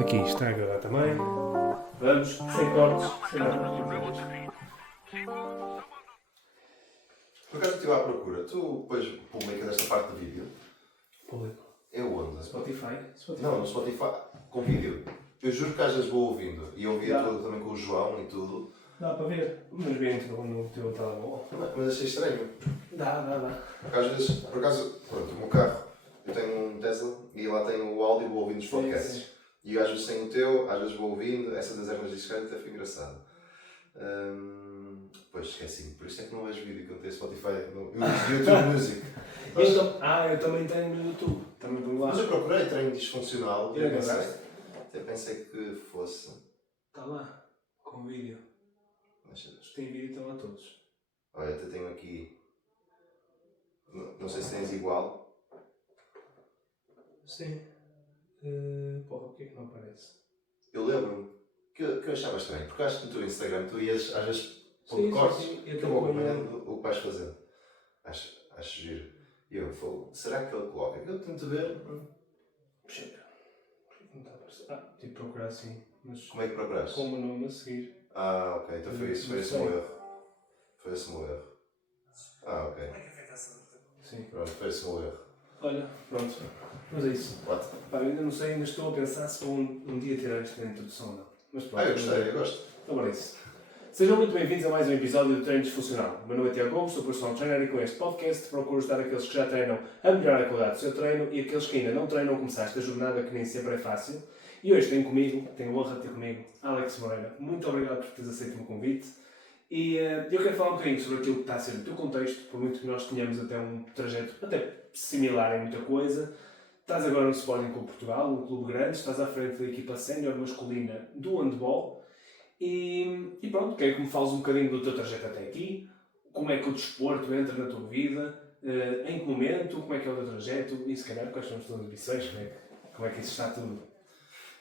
Aqui está a gravar também. Vamos, sem cortes, sem nada. Por acaso estive à procura. Tu depois publicas esta parte do vídeo? Público. É onde? Spotify? Não, no Spotify. Com vídeo. Eu juro que às vezes vou ouvindo. E eu ouvia Dá. tudo também com o João e tudo. Dá para ver, mas bem no teu telemóvel. Mas achei estranho. Dá. Porque às vezes, por acaso, pronto, o meu carro, eu tenho um Tesla e lá tenho o áudio e vou ouvindo os podcasts. Sim. E às vezes tenho o teu, às vezes vou ouvindo. Essa das ervas discretas até foi engraçada. Pois esqueci-me. Por isso é que não vejo vídeo que eu não tenho Spotify no YouTube Music. Eu também tenho no YouTube. Também ponho lá. Mas eu procurei treino disfuncional E agarraste? até pensei que fosse. Está lá, com vídeo. Deixa eu ver. Se tem vídeo, estão lá todos. Olha, até tenho aqui. Não sei se tens igual. Sim. Porra, o que é que não aparece? Eu lembro-me que eu achava estranho, porque acho que no teu Instagram tu ias às vezes pondo Sim, cortes sim. que eu vou acompanhando o que vais fazendo. Acho giro. E eu falo, será que ele coloca? Eu tento ver. Chega. Não está a aparecer. Tive de procurar assim. Mas Como é que procuraste? como o nome a seguir. Ok, então foi esse o meu erro. Foi esse o meu erro. Ok. Sim. Pronto, foi esse o meu erro. Olha, pronto. Mas é isso. What? Pá, eu ainda não sei, ainda estou a pensar se vou um dia tirar isto na introdução ou não. Mas pronto. Eu gostei, eu gosto. Então é isso. Sejam muito bem-vindos a mais um episódio do Treino Disfuncional. O meu nome é Tiago Gomes, sou personal trainer e com este podcast procuro ajudar aqueles que já treinam a melhorar a qualidade do seu treino e aqueles que ainda não treinam a começar esta jornada que nem sempre é fácil. E hoje tenho a honra de ter comigo Alex Moreira. Muito obrigado por teres aceito o meu convite. E eu quero falar um bocadinho sobre aquilo que está a ser o teu contexto, por muito que nós tenhamos até um trajeto até similar em muita coisa. Estás agora no Sporting Clube Portugal, um clube grande, estás à frente da equipa sénior masculina do handball. E pronto, quero que me fales um bocadinho do teu trajeto até aqui, como é que o desporto entra na tua vida, em que momento, como é que é o teu trajeto e se calhar quais são as tuas ambições, como é que isso está tudo.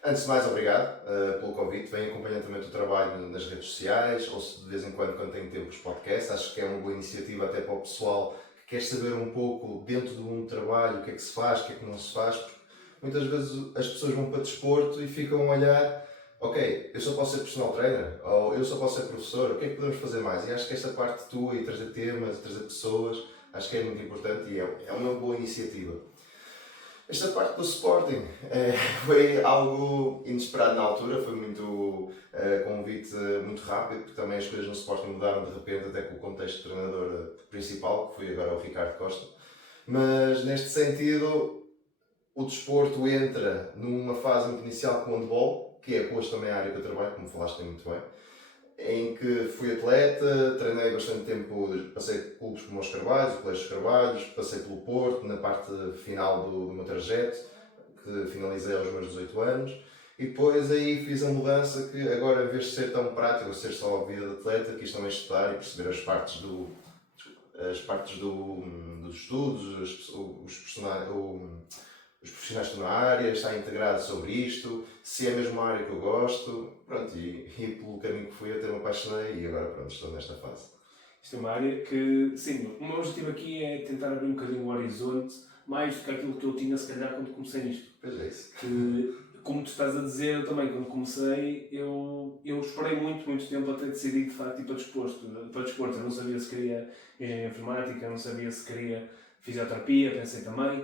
Antes de mais, obrigado pelo convite. Venho acompanhando também o teu trabalho nas redes sociais, ou se de vez em quando tenho tempo, os podcasts. Acho que é uma boa iniciativa até para o pessoal que quer saber um pouco dentro de um trabalho o que é que se faz, o que é que não se faz. Porque muitas vezes as pessoas vão para desporto e ficam a olhar, ok, eu só posso ser personal trainer, ou eu só posso ser professor, o que é que podemos fazer mais? E acho que esta parte tua e trazer temas, trazer pessoas, acho que é muito importante e é uma boa iniciativa. Esta parte do Sporting foi algo inesperado na altura, foi muito convite muito rápido, porque também as coisas no Sporting mudaram de repente, até com o contexto do treinador principal, que foi agora o Ricardo Costa. Mas neste sentido, o desporto entra numa fase muito inicial com o handball, que é hoje também a área que eu trabalho, como falaste muito bem, em que fui atleta, treinei bastante tempo, passei clubes como os Carvalhos, o Colégio dos Carvalhos, passei pelo Porto, na parte final do meu trajeto, que finalizei aos meus 18 anos, e depois aí fiz a mudança que agora, em vez de ser tão prático, ser só a vida de atleta, quis também estudar e perceber as partes dos estudos, os profissionais que estão na área, estar integrado sobre isto, se é mesmo a área que eu gosto, pronto, e pelo caminho que fui até me apaixonei e agora pronto, estou nesta fase. Isto é uma área que, sim, o meu objetivo aqui é tentar abrir um bocadinho o horizonte, mais do que aquilo que eu tinha se calhar quando comecei nisto. Pois é isso. Que, como tu estás a dizer, eu também quando comecei, eu esperei muito tempo até decidir de facto ir para desporto. Eu não sabia se queria engenharia informática, não sabia se queria fisioterapia, pensei também.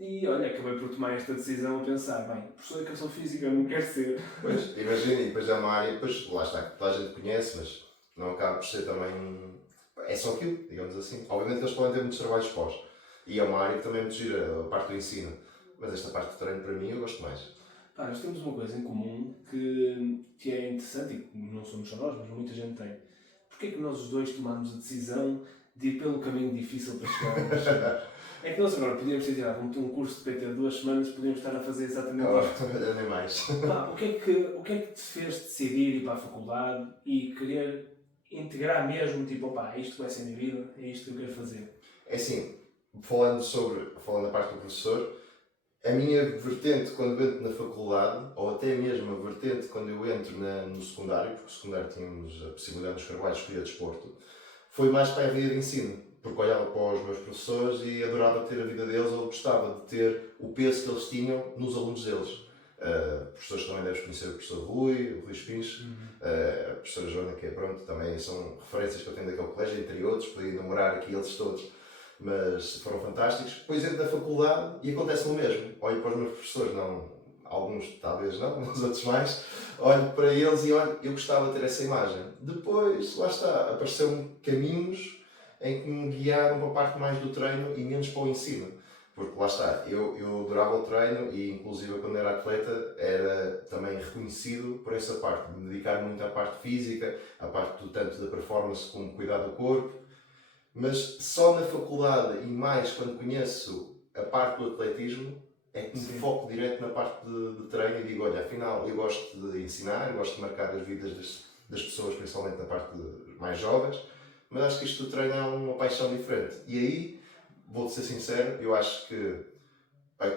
E olha, acabei por tomar esta decisão a pensar, bem, professor de educação física eu não quero ser. Pois, imagina, e depois é uma área, depois lá está, que toda a gente conhece, mas não acaba por ser também, é só aquilo, digamos assim. Obviamente que eles podem ter muitos trabalhos pós, e é uma área que também é muito gira, a parte do ensino, mas esta parte de treino para mim eu gosto mais. Nós temos uma coisa em comum que é interessante, e que não somos só nós, mas muita gente tem. Porquê é que nós os dois tomamos a decisão de ir pelo caminho difícil para chegar a É que nós agora podíamos ter tirado um curso de PT de 2 semanas, podíamos estar a fazer exatamente isto. Nem mais. O que é que te fez decidir ir para a faculdade e querer integrar mesmo, tipo, isto vai ser a minha vida, é isto que eu quero fazer? É assim, falando da parte do professor, a minha vertente quando entro na faculdade, ou até mesmo a vertente quando eu entro no secundário, porque no secundário tínhamos a possibilidade nos Carvalhos de escolher desporto, foi mais para a vida de ensino. Porque olhava para os meus professores e adorava ter a vida deles, ou gostava de ter o peso que eles tinham nos alunos deles. Professores que também deves conhecer, o professor Rui, o Rui Espinches, a professora Joana, que é pronto, também são referências que eu tenho daquele colégio, entre outros, podia enumerar aqui eles todos, mas foram fantásticos. Depois entro na faculdade e acontece o mesmo. Olho para os meus professores, não, alguns talvez não, mas outros mais, olho para eles e olho, eu gostava de ter essa imagem. Depois, lá está, apareceram caminhos em que me guiaram para a parte mais do treino e menos para o ensino. Porque lá está, eu adorava o treino e inclusive quando era atleta era também reconhecido por essa parte, de me dedicar muito à parte física, à parte do tanto da performance como cuidar do corpo. Mas só na faculdade e mais quando conheço a parte do atletismo é que me foco direto na parte de treino e digo, olha, afinal eu gosto de ensinar, gosto de marcar as vidas das pessoas, principalmente na parte mais jovens, mas acho que isto do treino é uma paixão diferente. E aí, vou-te ser sincero, eu acho que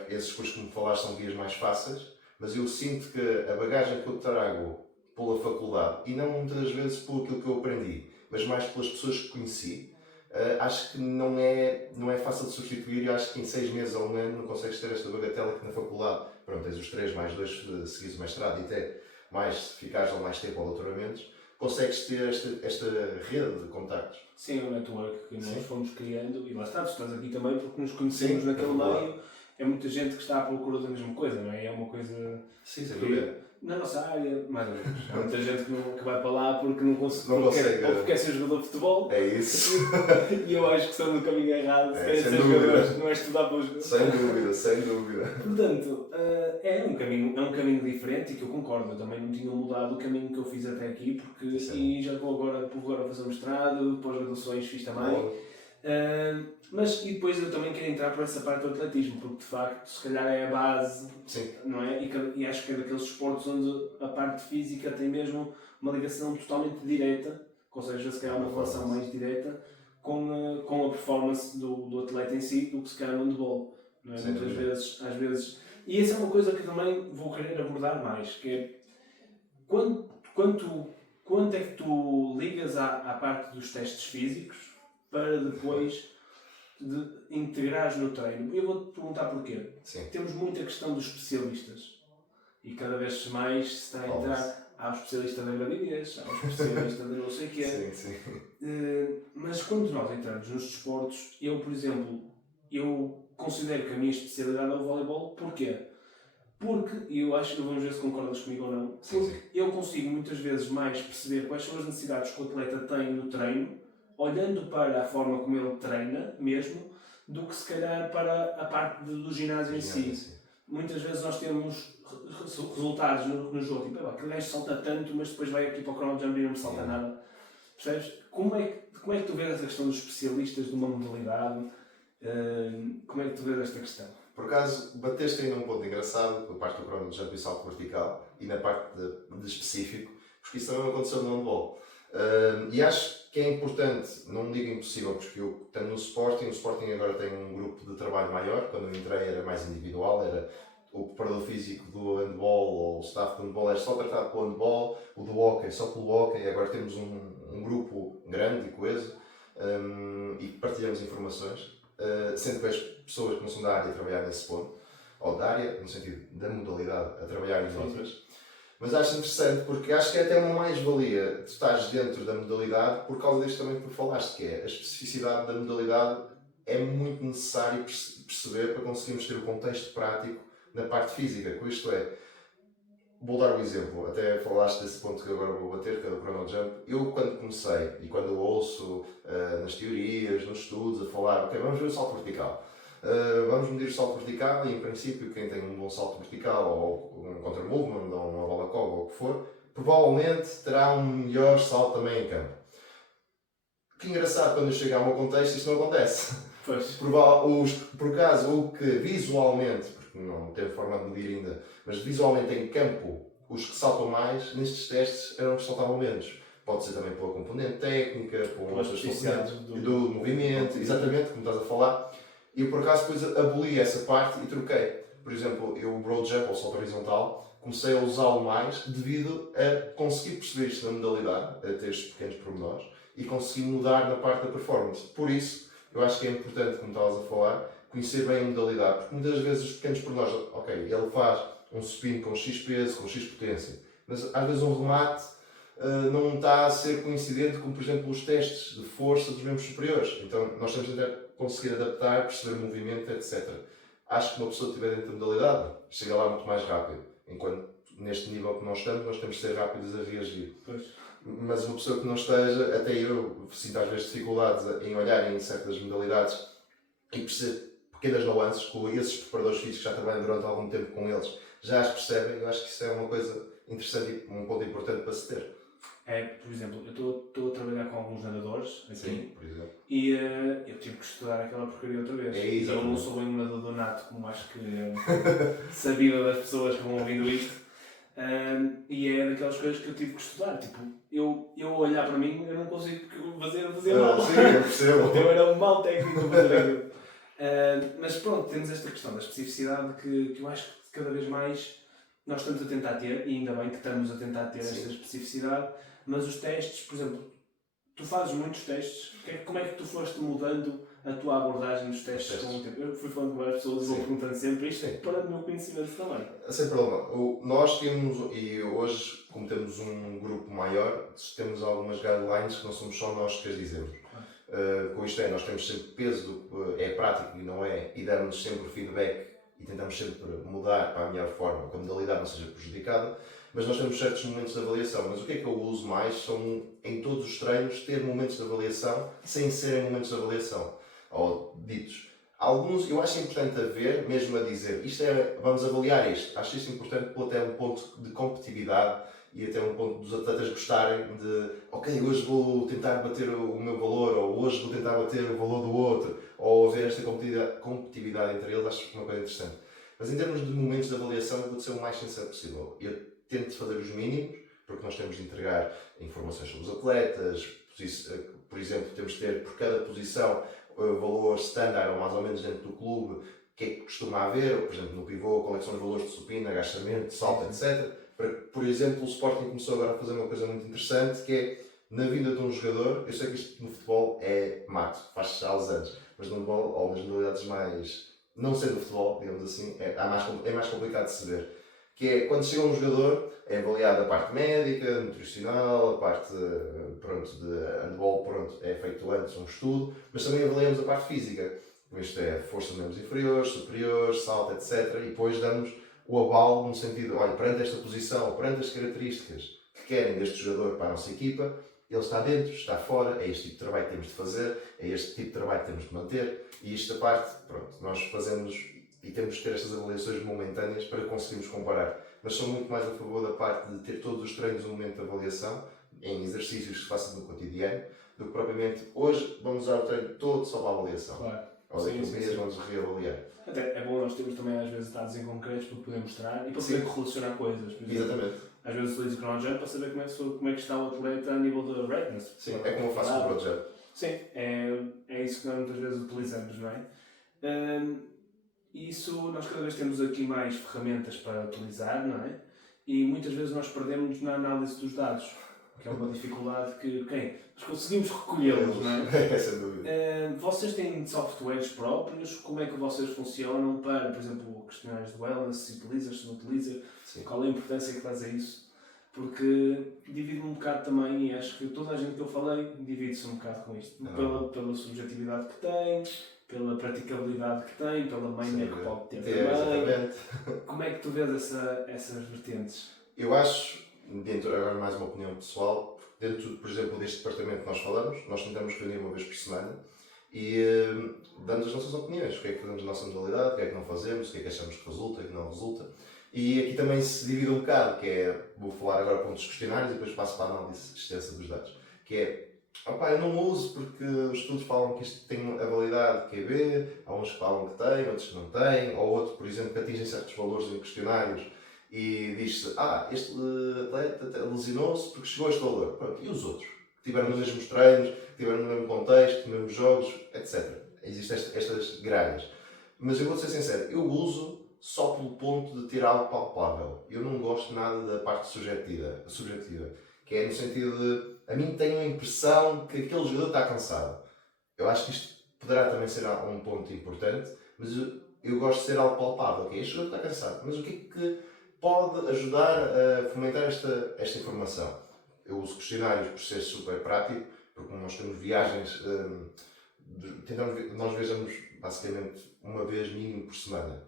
esses cursos que me falaste são vias mais fáceis, mas eu sinto que a bagagem que eu trago pela faculdade, e não muitas vezes por aquilo que eu aprendi, mas mais pelas pessoas que conheci, acho que não é fácil de substituir. Eu acho que em 6 meses ou 1 ano não consegues ter esta bagatela que na faculdade, pronto, tens os 3 mais 2 de seguires o mestrado e até mais, se ficares mais tempo ao doutoramentos, consegues ter esta rede de contactos. Sim, o network que nós Sim. fomos criando, e lá está, tu estás aqui também porque nos conhecemos naquele meio, é muita gente que está à procura da mesma coisa, não é? É uma coisa... Sim, sem dúvida. Na nossa área, mais ou menos. Há muita gente que vai para lá porque não consegue, Não consegue. ou porque quer ser jogador de futebol. É isso. E eu acho que estão no caminho errado. Se querem sem ser dúvida. jogadores, não é estudar para os jogadores. Sem dúvida, sem dúvida. Portanto, é um caminho diferente e que eu concordo. Eu também não tinha mudado o caminho que eu fiz até aqui, porque e já vou agora fazer mestrado, pós-graduações fiz também. Mas e depois eu também quero entrar por essa parte do atletismo, porque de facto se calhar é a base. Sim. Não é? E acho que é daqueles esportes onde a parte física tem mesmo uma ligação totalmente direta, ou seja, se calhar uma relação mais direta com a performance do atleta em si, do que se calhar no handball. Não é? Muitas vezes, às vezes. E essa é uma coisa que também vou querer abordar mais, que é quanto é que tu ligas à parte dos testes físicos para depois de integrares no treino. Eu vou-te perguntar porquê. Sim. Temos muita questão dos especialistas e cada vez mais se está a entrar. Há o especialista da gravidez, há o especialista de não sei o quê. Sim, sim. Mas quando nós entramos nos desportos, eu, por exemplo, eu considero que a minha especialidade é o voleibol. Porquê? Porque, e eu acho que vamos ver se concordas comigo ou não, porque eu consigo muitas vezes mais perceber quais são as necessidades que o atleta tem no treino, olhando para a forma como ele treina mesmo, do que se calhar para a parte do ginásio em si. Muitas vezes nós temos resultados no jogo, tipo, aquele gajo salta tanto, mas depois vai aqui para o cronojump e não me salta nada. Percebes? Como é que tu vês essa questão dos especialistas de uma modalidade? Como é que tu vês esta questão? Por acaso, bateste aí num ponto engraçado, com a parte do cronojump e salto vertical, e na parte de específico, porque isso também aconteceu no handball. E acho que é importante, não digo impossível, porque eu tenho no Sporting agora tem um grupo de trabalho maior. Quando eu entrei era mais individual, era o preparador físico do handball ou o staff do handball era só tratado pelo handball, o do hockey só pelo hockey. Agora temos um grupo grande e coeso, e partilhamos informações, sendo que as pessoas que não são da área a trabalhar nesse ponto, ou da área, no sentido da modalidade, a trabalhar em outras. Mas acho interessante porque acho que é até uma mais-valia de estares dentro da modalidade por causa disto também que tu falaste, que é a especificidade da modalidade. É muito necessário perceber para conseguirmos ter o contexto prático na parte física, com isto é, vou dar um exemplo, até falaste desse ponto que agora vou bater, que é do cronojump. Eu quando comecei, e quando eu ouço nas teorias, nos estudos, a falar, ok, vamos ver o salto vertical. Vamos medir o salto vertical e, em princípio, quem tem um bom salto vertical ou um counter-movement ou uma bola cova ou o que for, provavelmente terá um melhor salto também em campo. Que engraçado, quando eu chego ao meu contexto, isto não acontece. Pois. Por acaso, o que visualmente, porque não tenho forma de medir ainda, mas visualmente em campo, os que saltam mais, nestes testes, eram os que saltavam menos. Pode ser também pela componente técnica, por outras componentes do movimento, exatamente, como estás a falar. E eu, por acaso, depois aboli essa parte e troquei. Por exemplo, eu o broad jump, ou salto horizontal, comecei a usá-lo mais devido a conseguir perceber isto na modalidade, a ter estes pequenos pormenores, e conseguir mudar na parte da performance. Por isso, eu acho que é importante, como estavas a falar, conhecer bem a modalidade, porque muitas vezes os pequenos pormenores, ok, ele faz um supino com X peso, com X potência. Mas às vezes um remate não está a ser coincidente com, por exemplo, os testes de força dos membros superiores. Então nós temos de tentar conseguir adaptar, perceber o movimento, etc. Acho que uma pessoa que estiver dentro da modalidade chega lá muito mais rápido. Enquanto neste nível que nós estamos, nós temos de ser rápidos a reagir. Pois. Mas uma pessoa que não esteja, até eu sinto às vezes dificuldades em olhar em certas modalidades e perceber pequenas nuances que esses preparadores físicos já trabalham durante algum tempo com eles, já as percebem. Eu acho que isso é uma coisa interessante e um ponto importante para se ter. Por exemplo, eu estou a trabalhar com alguns nadadores aqui. Sim, por exemplo. E eu tive que estudar aquela porcaria outra vez. É isso. Eu não sou bem um nadador nato, como acho que é sabido das pessoas que vão ouvindo isto. E é daquelas coisas que eu tive que estudar. Tipo, eu olhar para mim, eu não consigo fazer mal. Sim, eu percebo. Eu era um mau técnico a fazer aquilo. Mas pronto, temos esta questão da especificidade que eu acho que cada vez mais nós estamos a tentar ter, e ainda bem que estamos a tentar ter esta especificidade, mas os testes, por exemplo, tu fazes muitos testes, como é que tu foste mudando a tua abordagem dos testes com o tempo? Eu fui falando com várias pessoas e vou perguntando sempre isto, para o meu conhecimento também. Sem problema. Nós temos, e hoje, como temos um grupo maior, temos algumas guidelines que não somos só nós que as dizemos. Com isto nós temos sempre peso do que é prático e não é, e damos sempre feedback e tentamos sempre mudar para a melhor forma, que a modalidade não seja prejudicada, mas nós temos certos momentos de avaliação. Mas o que é que eu uso mais são, em todos os treinos, ter momentos de avaliação sem serem momentos de avaliação, ou ditos. Alguns eu acho importante haver, mesmo a dizer, vamos avaliar isto. Acho isso importante por até um ponto de competitividade e até um ponto dos atletas gostarem de, ok, hoje vou tentar bater o meu valor, ou hoje vou tentar bater o valor do outro, ou haver esta competitividade entre eles, acho que é uma coisa interessante. Mas em termos de momentos de avaliação, eu vou ser o mais sincero possível. Eu tento fazer os mínimos, porque nós temos de entregar informações sobre os atletas, por exemplo, temos de ter por cada posição valor standard, ou mais ou menos dentro do clube, o que é que costuma haver, por exemplo, no pivô, quais são os valores de supino, agachamento, salto, etc. Por exemplo, o Sporting começou agora a fazer uma coisa muito interessante, que é, na vinda de um jogador, eu sei que isto no futebol é mato, faz-se há uns anos, mas no futebol, ou nas modalidades mais, não sendo futebol, digamos assim, é mais complicado de se ver. Que é, quando chega um jogador, é avaliada a parte médica, nutricional, a parte de handball, é feito antes um estudo, mas também avaliamos a parte física. Isto é, força de membros inferiores, superiores, salto, etc. E depois damos o aval no sentido, olha, perante esta posição, perante as características que querem deste jogador para a nossa equipa, ele está dentro, está fora, é este tipo de trabalho que temos de fazer, é este tipo de trabalho que temos de manter, e esta parte, nós fazemos e temos de ter estas avaliações momentâneas para conseguirmos comparar. Mas sou muito mais a favor da parte de ter todos os treinos um momento de avaliação, em exercícios que se façam no cotidiano, do que propriamente hoje vamos usar o treino todo só para a avaliação. Claro. Ou daqui a uns dias vamos reavaliar. Até é bom nós termos também às vezes dados em concretos para poder mostrar e para poder correlacionar coisas. Por exemplo, exatamente. Às vezes utilizo o cronojump para saber como é que está o atleta a nível de readiness. Sim, é como eu faço com o ProJump. Sim, é isso que nós muitas vezes utilizamos, não é? E isso, nós cada vez temos aqui mais ferramentas para utilizar, não é? E muitas vezes nós perdemos na análise dos dados, que é uma dificuldade que, nós conseguimos recolhê-los, não é? Sem dúvida. Vocês têm softwares próprios? Como é que vocês funcionam para, por exemplo, questionários de wellness, se utilizas, se não utilizas? Sim. Qual é a importância que dás a isso? Porque divide-me um bocado também, e acho que toda a gente que eu falei divide-se um bocado com isto. Pela subjetividade que tem, pela praticabilidade que tem, pela manha que pode ter também. Exatamente. Como é que tu vês essas vertentes? Eu acho, agora mais uma opinião pessoal, dentro, por exemplo, deste departamento que nós falamos, nós tentamos reunir uma vez por semana e damos as nossas opiniões, o que é que fazemos na nossa modalidade, o que é que não fazemos, o que é que achamos que resulta, o que não resulta. E aqui também se divide um bocado, que é, vou falar agora pontos questionários e depois passo para a análise extensa dos dados, que é, eu não uso porque os estudos falam que isto tem a validade QB, há uns que falam que tem, outros que não têm, ou outro, por exemplo, que atingem certos valores em questionários e diz-se, este atleta lesionou-se porque chegou a este valor. Pronto, e os outros? Que tiveram nos mesmos treinos, que tiveram no mesmo contexto, nos mesmos jogos, etc. Existem estas gralhas. Mas eu vou ser sincero, eu uso só pelo ponto de ter algo palpável. Eu não gosto nada da parte subjetiva, que é no sentido de, a mim tenho a impressão que aquele jogador está cansado. Eu acho que isto poderá também ser um ponto importante, mas eu gosto de ser algo palpável, que é este jogador está cansado, mas o que é que pode ajudar a fomentar esta informação. Eu uso questionários por ser super prático, porque nós temos viagens, nós viajamos basicamente uma vez mínimo por semana,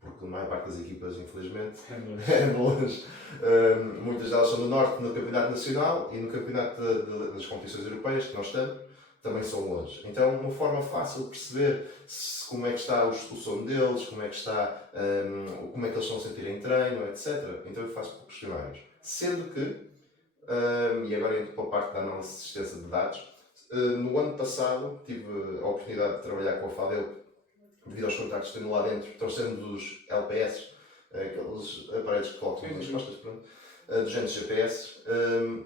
porque a maior parte das equipas, infelizmente, é de longe. Muitas delas são do Norte no Campeonato Nacional e no Campeonato das competições europeias, que nós estamos, também são longe. Então, uma forma fácil de perceber como é que está o sono deles, como é que está, como é que eles estão a sentir em treino, etc. Então, eu faço questionários. Sendo que, e agora entro para a parte da análise de assistência de dados, no ano passado tive a oportunidade de trabalhar com a FADEU, devido aos contactos que tenho lá dentro, trouxemos os LPS, aqueles aparelhos que colocam nas costas, 200 GPS,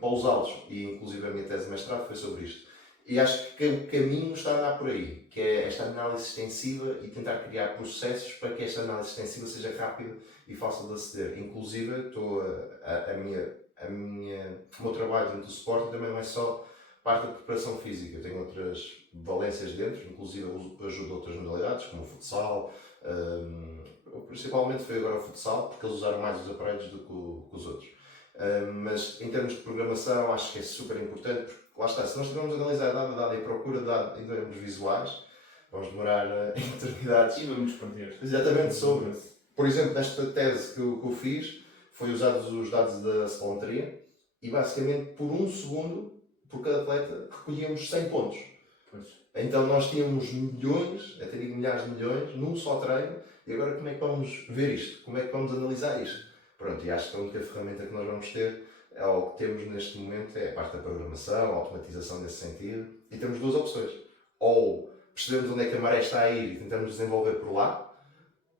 para usá-los. E inclusive a minha tese de mestrado foi sobre isto. E acho que o caminho está a andar por aí, que é esta análise extensiva e tentar criar processos para que esta análise extensiva seja rápida e fácil de aceder. Inclusive, o meu trabalho dentro do Sporting também não é só parte da preparação física. Eu tenho outras valências dentro, inclusive ajudo outras modalidades, como o futsal. Principalmente foi agora o futsal, porque eles usaram mais os aparelhos do que os outros. Mas em termos de programação, acho que é super importante, porque lá está, se nós tivermos a analisar dado e procura de dado em termos visuais, vamos demorar eternidades. E vamos perder. Exatamente, sobre. Por exemplo, nesta tese que eu fiz, foi usados os dados da telemetria e basicamente por um segundo, por cada atleta, recolhíamos 100 pontos. Pois. Então nós tínhamos milhões, até digo milhares de milhões, num só treino, e agora como é que vamos ver isto? Como é que vamos analisar isto? Pronto, e acho que a única ferramenta que nós vamos ter, é o que temos neste momento, é a parte da programação, a automatização nesse sentido, e temos duas opções. Ou percebemos onde é que a maré está a ir e tentamos desenvolver por lá,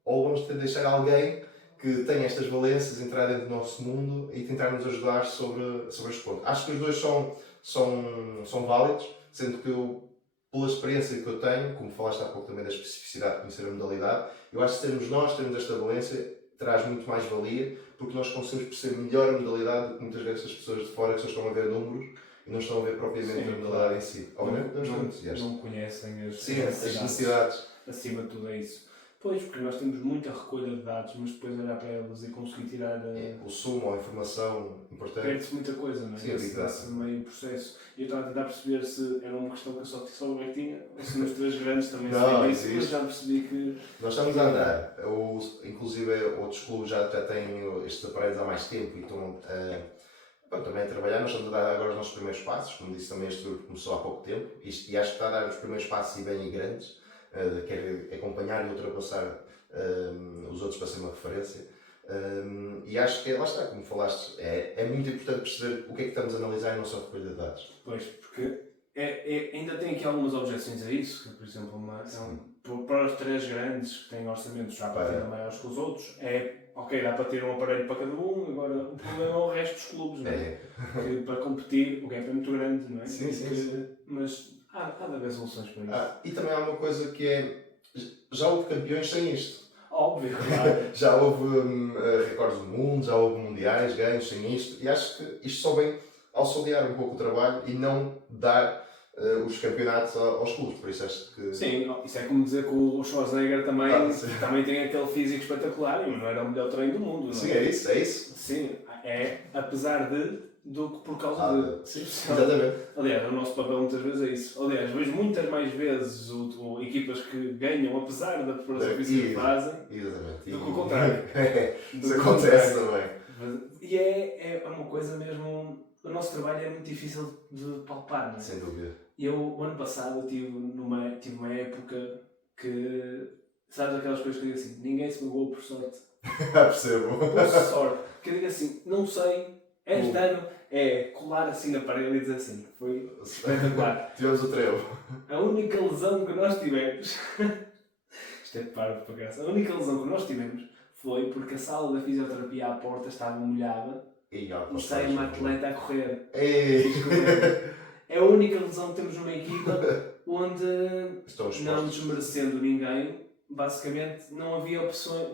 ou vamos ter de deixar alguém que tenha estas valências entrar dentro do nosso mundo e tentar nos ajudar sobre este ponto. Acho que os dois são válidos, sendo que eu, pela experiência que eu tenho, como falaste há pouco também da especificidade de conhecer a modalidade, eu acho que termos esta valência traz muito mais valia, porque nós conseguimos perceber melhor a modalidade do que muitas vezes as pessoas de fora que só estão a ver números e não estão a ver propriamente a modalidade em si. Não conhecem as necessidades. Acima de tudo é isso. Pois, porque nós temos muita recolha de dados, mas depois olhar para elas e conseguir tirar o sumo ou a informação importante. Perde-se muita coisa, não é? Sim, esse meio processo. E eu estava a tentar perceber se era uma questão que eu só o que tinha, ou se nos três grandes também se isso, mas já percebi que... Nós estamos a andar. Inclusive, outros clubes já têm estes aparelhos há mais tempo e estão também a trabalhar. Nós estamos a dar agora os nossos primeiros passos, como disse também, este grupo começou há pouco tempo, e acho que está a dar os primeiros passos e bem grandes. Quer acompanhar e ultrapassar os outros para ser uma referência. E acho que, lá está, como falaste, é muito importante perceber o que é que estamos a analisar e não só recolha de dados. Pois, porque ainda tem aqui algumas objeções a isso, que, por exemplo, para os três grandes que têm orçamentos já para ter maiores que os outros, ok, dá para ter um aparelho para cada um, agora o problema é o resto dos clubes, não é? Que para competir o gap é muito grande, não é? Sim. Mas há de haver soluções para isso. E também há uma coisa que é, já houve campeões sem isto. Óbvio, claro. Já houve recordes do mundo, já houve mundiais, ganhos sem isto, e acho que isto só vem auxiliar um pouco o trabalho e não dar os campeonatos aos clubes, por isso acho que... Sim, isso é como dizer que o Schwarzenegger também tem aquele físico espetacular, mas não era o melhor treino do mundo, não é? Sim, é isso. Sim, apesar do que por causa de... Sim, exatamente. Aliás, o nosso papel muitas vezes é isso. Aliás, vejo muitas mais vezes equipas que ganham apesar da preparação física que fazem, exatamente. Do que o contrário. Isso acontece também. E é uma coisa mesmo... O nosso trabalho é muito difícil de palpar, não é? Sem dúvida. O ano passado, tive uma época que... Sabes aquelas coisas que eu digo assim, ninguém se magoou por sorte. Percebo. Por sorte. Que eu digo assim, não sei, este ano é colar assim na parede e dizer assim, foi espetacular. Tivemos o trevo. A única lesão que nós tivemos, isto é parvo para graça, a única lesão que nós tivemos foi porque a sala da fisioterapia à porta estava molhada e sai uma atleta a correr. É a única lesão que temos numa equipa onde, não desmerecendo ninguém, basicamente não havia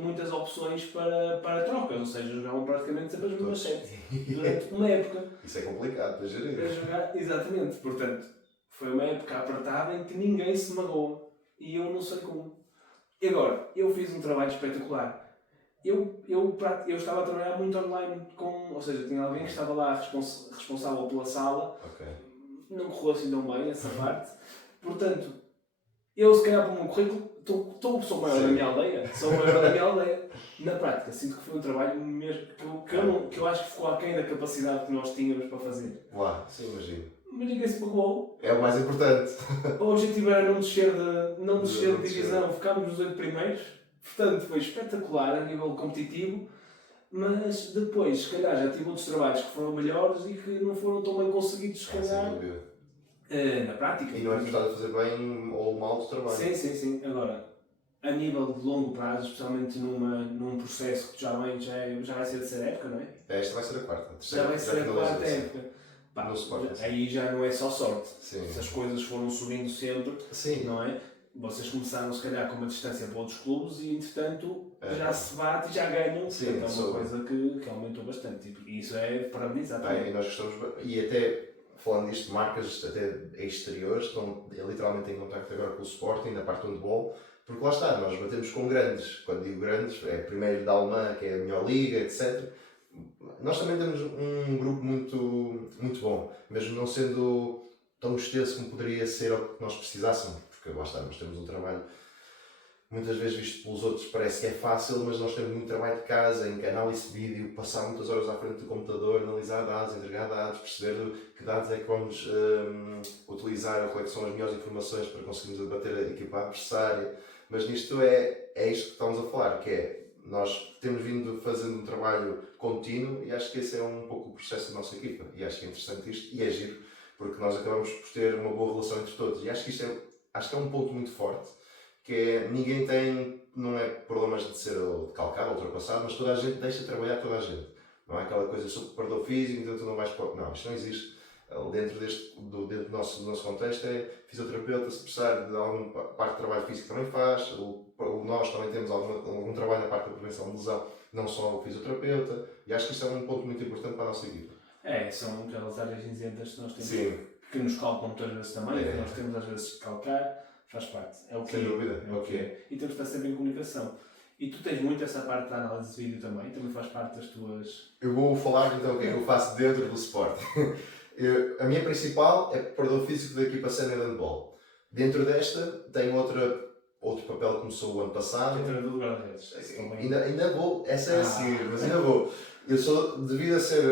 muitas opções para trocas, ou seja, jogavam praticamente sempre as mesmas 7 durante uma época. Isso é complicado para gerir. Exatamente, portanto, foi uma época apertada em que ninguém se magoa e eu não sei como. E agora, eu fiz um trabalho espetacular. eu estava a trabalhar muito online, ou seja, tinha alguém que estava lá responsável pela sala, Ok. não correu assim tão bem essa parte, portanto, eu se calhar para o meu currículo, sou o maior da minha aldeia, na prática, sinto que foi um trabalho mesmo que eu acho que ficou aquém da capacidade que nós tínhamos para fazer. Uau, sim, imagino. Mas ninguém se pagou. É o mais importante. O objetivo era não descer de divisão, ficámos nos 8 primeiros, portanto foi espetacular a nível competitivo, mas depois, se calhar, já tive outros trabalhos que foram melhores e que não foram tão bem conseguidos, se calhar, na prática. E não é por estar a fazer bem ou mal do trabalho. Sim. Agora, a nível de longo prazo, especialmente num processo que já vai ser a terceira época, não é? Esta vai ser a quarta. Já vai ser a quarta época. No Sporting, aí já não é só sorte. Sim. Se as coisas foram subindo sempre, sim. Não é? Vocês começaram se calhar com uma distância para outros clubes e entretanto já se bate e já ganham. Sim, é uma coisa que aumentou bastante. E isso é parabenizar também. E nós gostamos, e até falando disto, marcas até exteriores estão literalmente em contacto agora com o Sporting na parte do handball, porque lá está, nós batemos com grandes. Quando digo grandes, é primeiro da Alemã, que é a melhor liga, etc. Nós também temos um grupo muito bom, mesmo não sendo tão extenso como poderia ser o que nós precisássemos, porque lá está, nós temos um trabalho muitas vezes visto pelos outros parece que é fácil, mas nós temos muito trabalho de casa, em análise de vídeo, passar muitas horas à frente do computador, analisar dados, entregar dados, perceber que dados é que vamos utilizar, quais são as melhores informações para conseguirmos abater a equipa adversária, mas nisto é isto que estamos a falar, que é nós temos vindo fazendo um trabalho contínuo e acho que esse é um pouco o processo da nossa equipa e acho que é interessante isto e é giro, porque nós acabamos por ter uma boa relação entre todos e acho que é um ponto muito forte, que é, ninguém tem, não é problemas de ser calcado, ultrapassado, mas toda a gente deixa trabalhar toda a gente. Não é aquela coisa, sou preparador físico, então tu não vais para... Não, isto não existe. Dentro do nosso contexto é fisioterapeuta, se precisar de alguma parte de trabalho físico também faz, nós também temos algum trabalho na parte da prevenção de lesão, não só o fisioterapeuta, e acho que isto é um ponto muito importante para a nossa equipa. São aquelas áreas cinzentas que nós temos. Sim. Que nos calcam muitas vezes também, que nós temos às vezes de calcar, faz parte. É o que Sem dúvida. é. O que é. E temos de estar sempre em comunicação. E tu tens muito essa parte da análise de vídeo também faz parte das tuas... Eu vou falar então o que é que eu faço dentro do Sporting. A minha principal é preparador físico da equipa sénior de handball. Dentro desta tenho outro papel que começou o ano passado. Treinador de guarda-redes. Ainda vou, essa é a seguir, mas ainda vou. Eu sou, devido a ser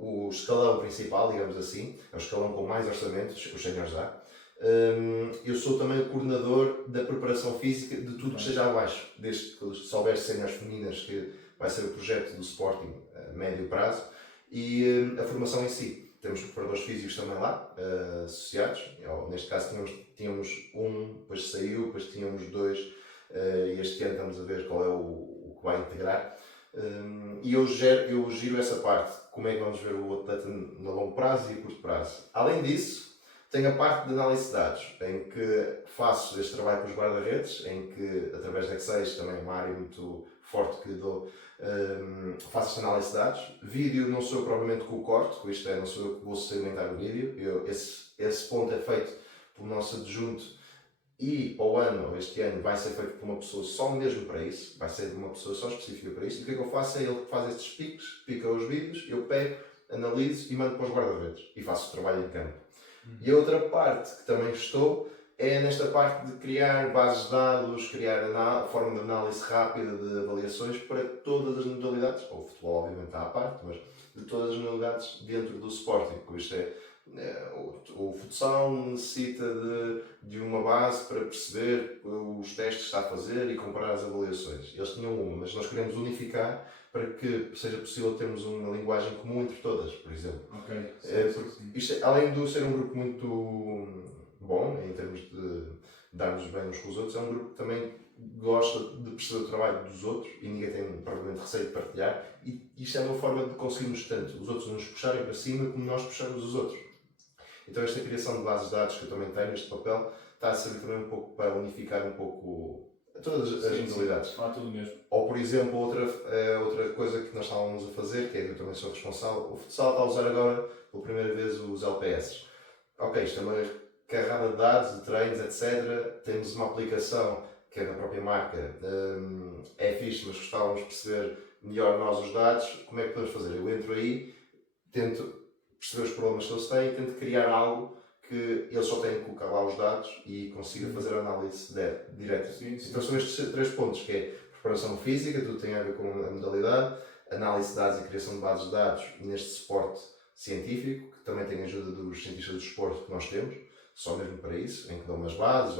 o escalão principal, digamos assim, é o escalão com mais orçamento, os senhores já. Eu sou também o coordenador da preparação física de tudo que esteja abaixo, desde que souber séniores femininas, que vai ser o projeto do Sporting a médio prazo, e a formação em si. Temos preparadores físicos também lá, associados. Neste caso tínhamos um, depois saiu, depois tínhamos dois, e este ano estamos a ver qual é o que vai integrar. E eu giro essa parte, como é que vamos ver o atleta no longo prazo e a curto prazo. Além disso, tenho a parte de análise de dados, em que faço este trabalho com os guarda-redes, em que, através de Excel, também é uma área muito forte que dou, faço esta análise de dados. Vídeo não sou eu propriamente que o corto, isto é, não sou eu que vou segmentar o vídeo. Esse ponto é feito pelo nosso adjunto e para o ano, este ano, vai ser feito por uma pessoa só mesmo para isso, vai ser uma pessoa só específica para isso. E o que é que eu faço? É ele que faz estes piques, pica os vídeos, eu pego, analiso e mando para os guarda-redes e faço o trabalho em campo. E a outra parte que também estou é nesta parte de criar bases de dados, criar a forma de análise rápida de avaliações para todas as modalidades, ou o futebol obviamente está à parte, mas de todas as modalidades dentro do Sporting. Isto o futsal necessita de uma base para perceber os testes que está a fazer e comparar as avaliações. Eles tinham uma, mas nós queremos unificar para que seja possível termos uma linguagem comum entre todas, por exemplo. Okay. Isto, além de ser um grupo muito bom, em termos de darmos bem uns com os outros, é um grupo que também gosta de perceber o trabalho dos outros e ninguém tem provavelmente receio de partilhar. E isto é uma forma de conseguirmos tanto os outros nos puxarem para cima como nós puxarmos os outros. Então esta criação de bases de dados que eu também tenho, este papel, está a servir também um pouco para unificar um pouco todas as modalidades. Fala tudo mesmo. Ou, por exemplo, outra coisa que nós estávamos a fazer, que é que eu também sou responsável, o futsal está a usar agora pela primeira vez os LPS. Ok, isto é uma carrada de dados, de treinos, etc. Temos uma aplicação quer na própria marca, é fixe, mas gostávamos de perceber melhor nós os dados, como é que podemos fazer? Eu entro aí, tento perceber os problemas que eles têm e tento criar algo que eles só têm que colocar lá os dados e consiga fazer a análise direta. Então são estes 3 pontos, que é preparação física, tudo tem a ver com a modalidade, análise de dados e criação de bases de dados neste suporte científico, que também tem a ajuda dos cientistas do desporto que nós temos, só mesmo para isso, em que dão umas bases,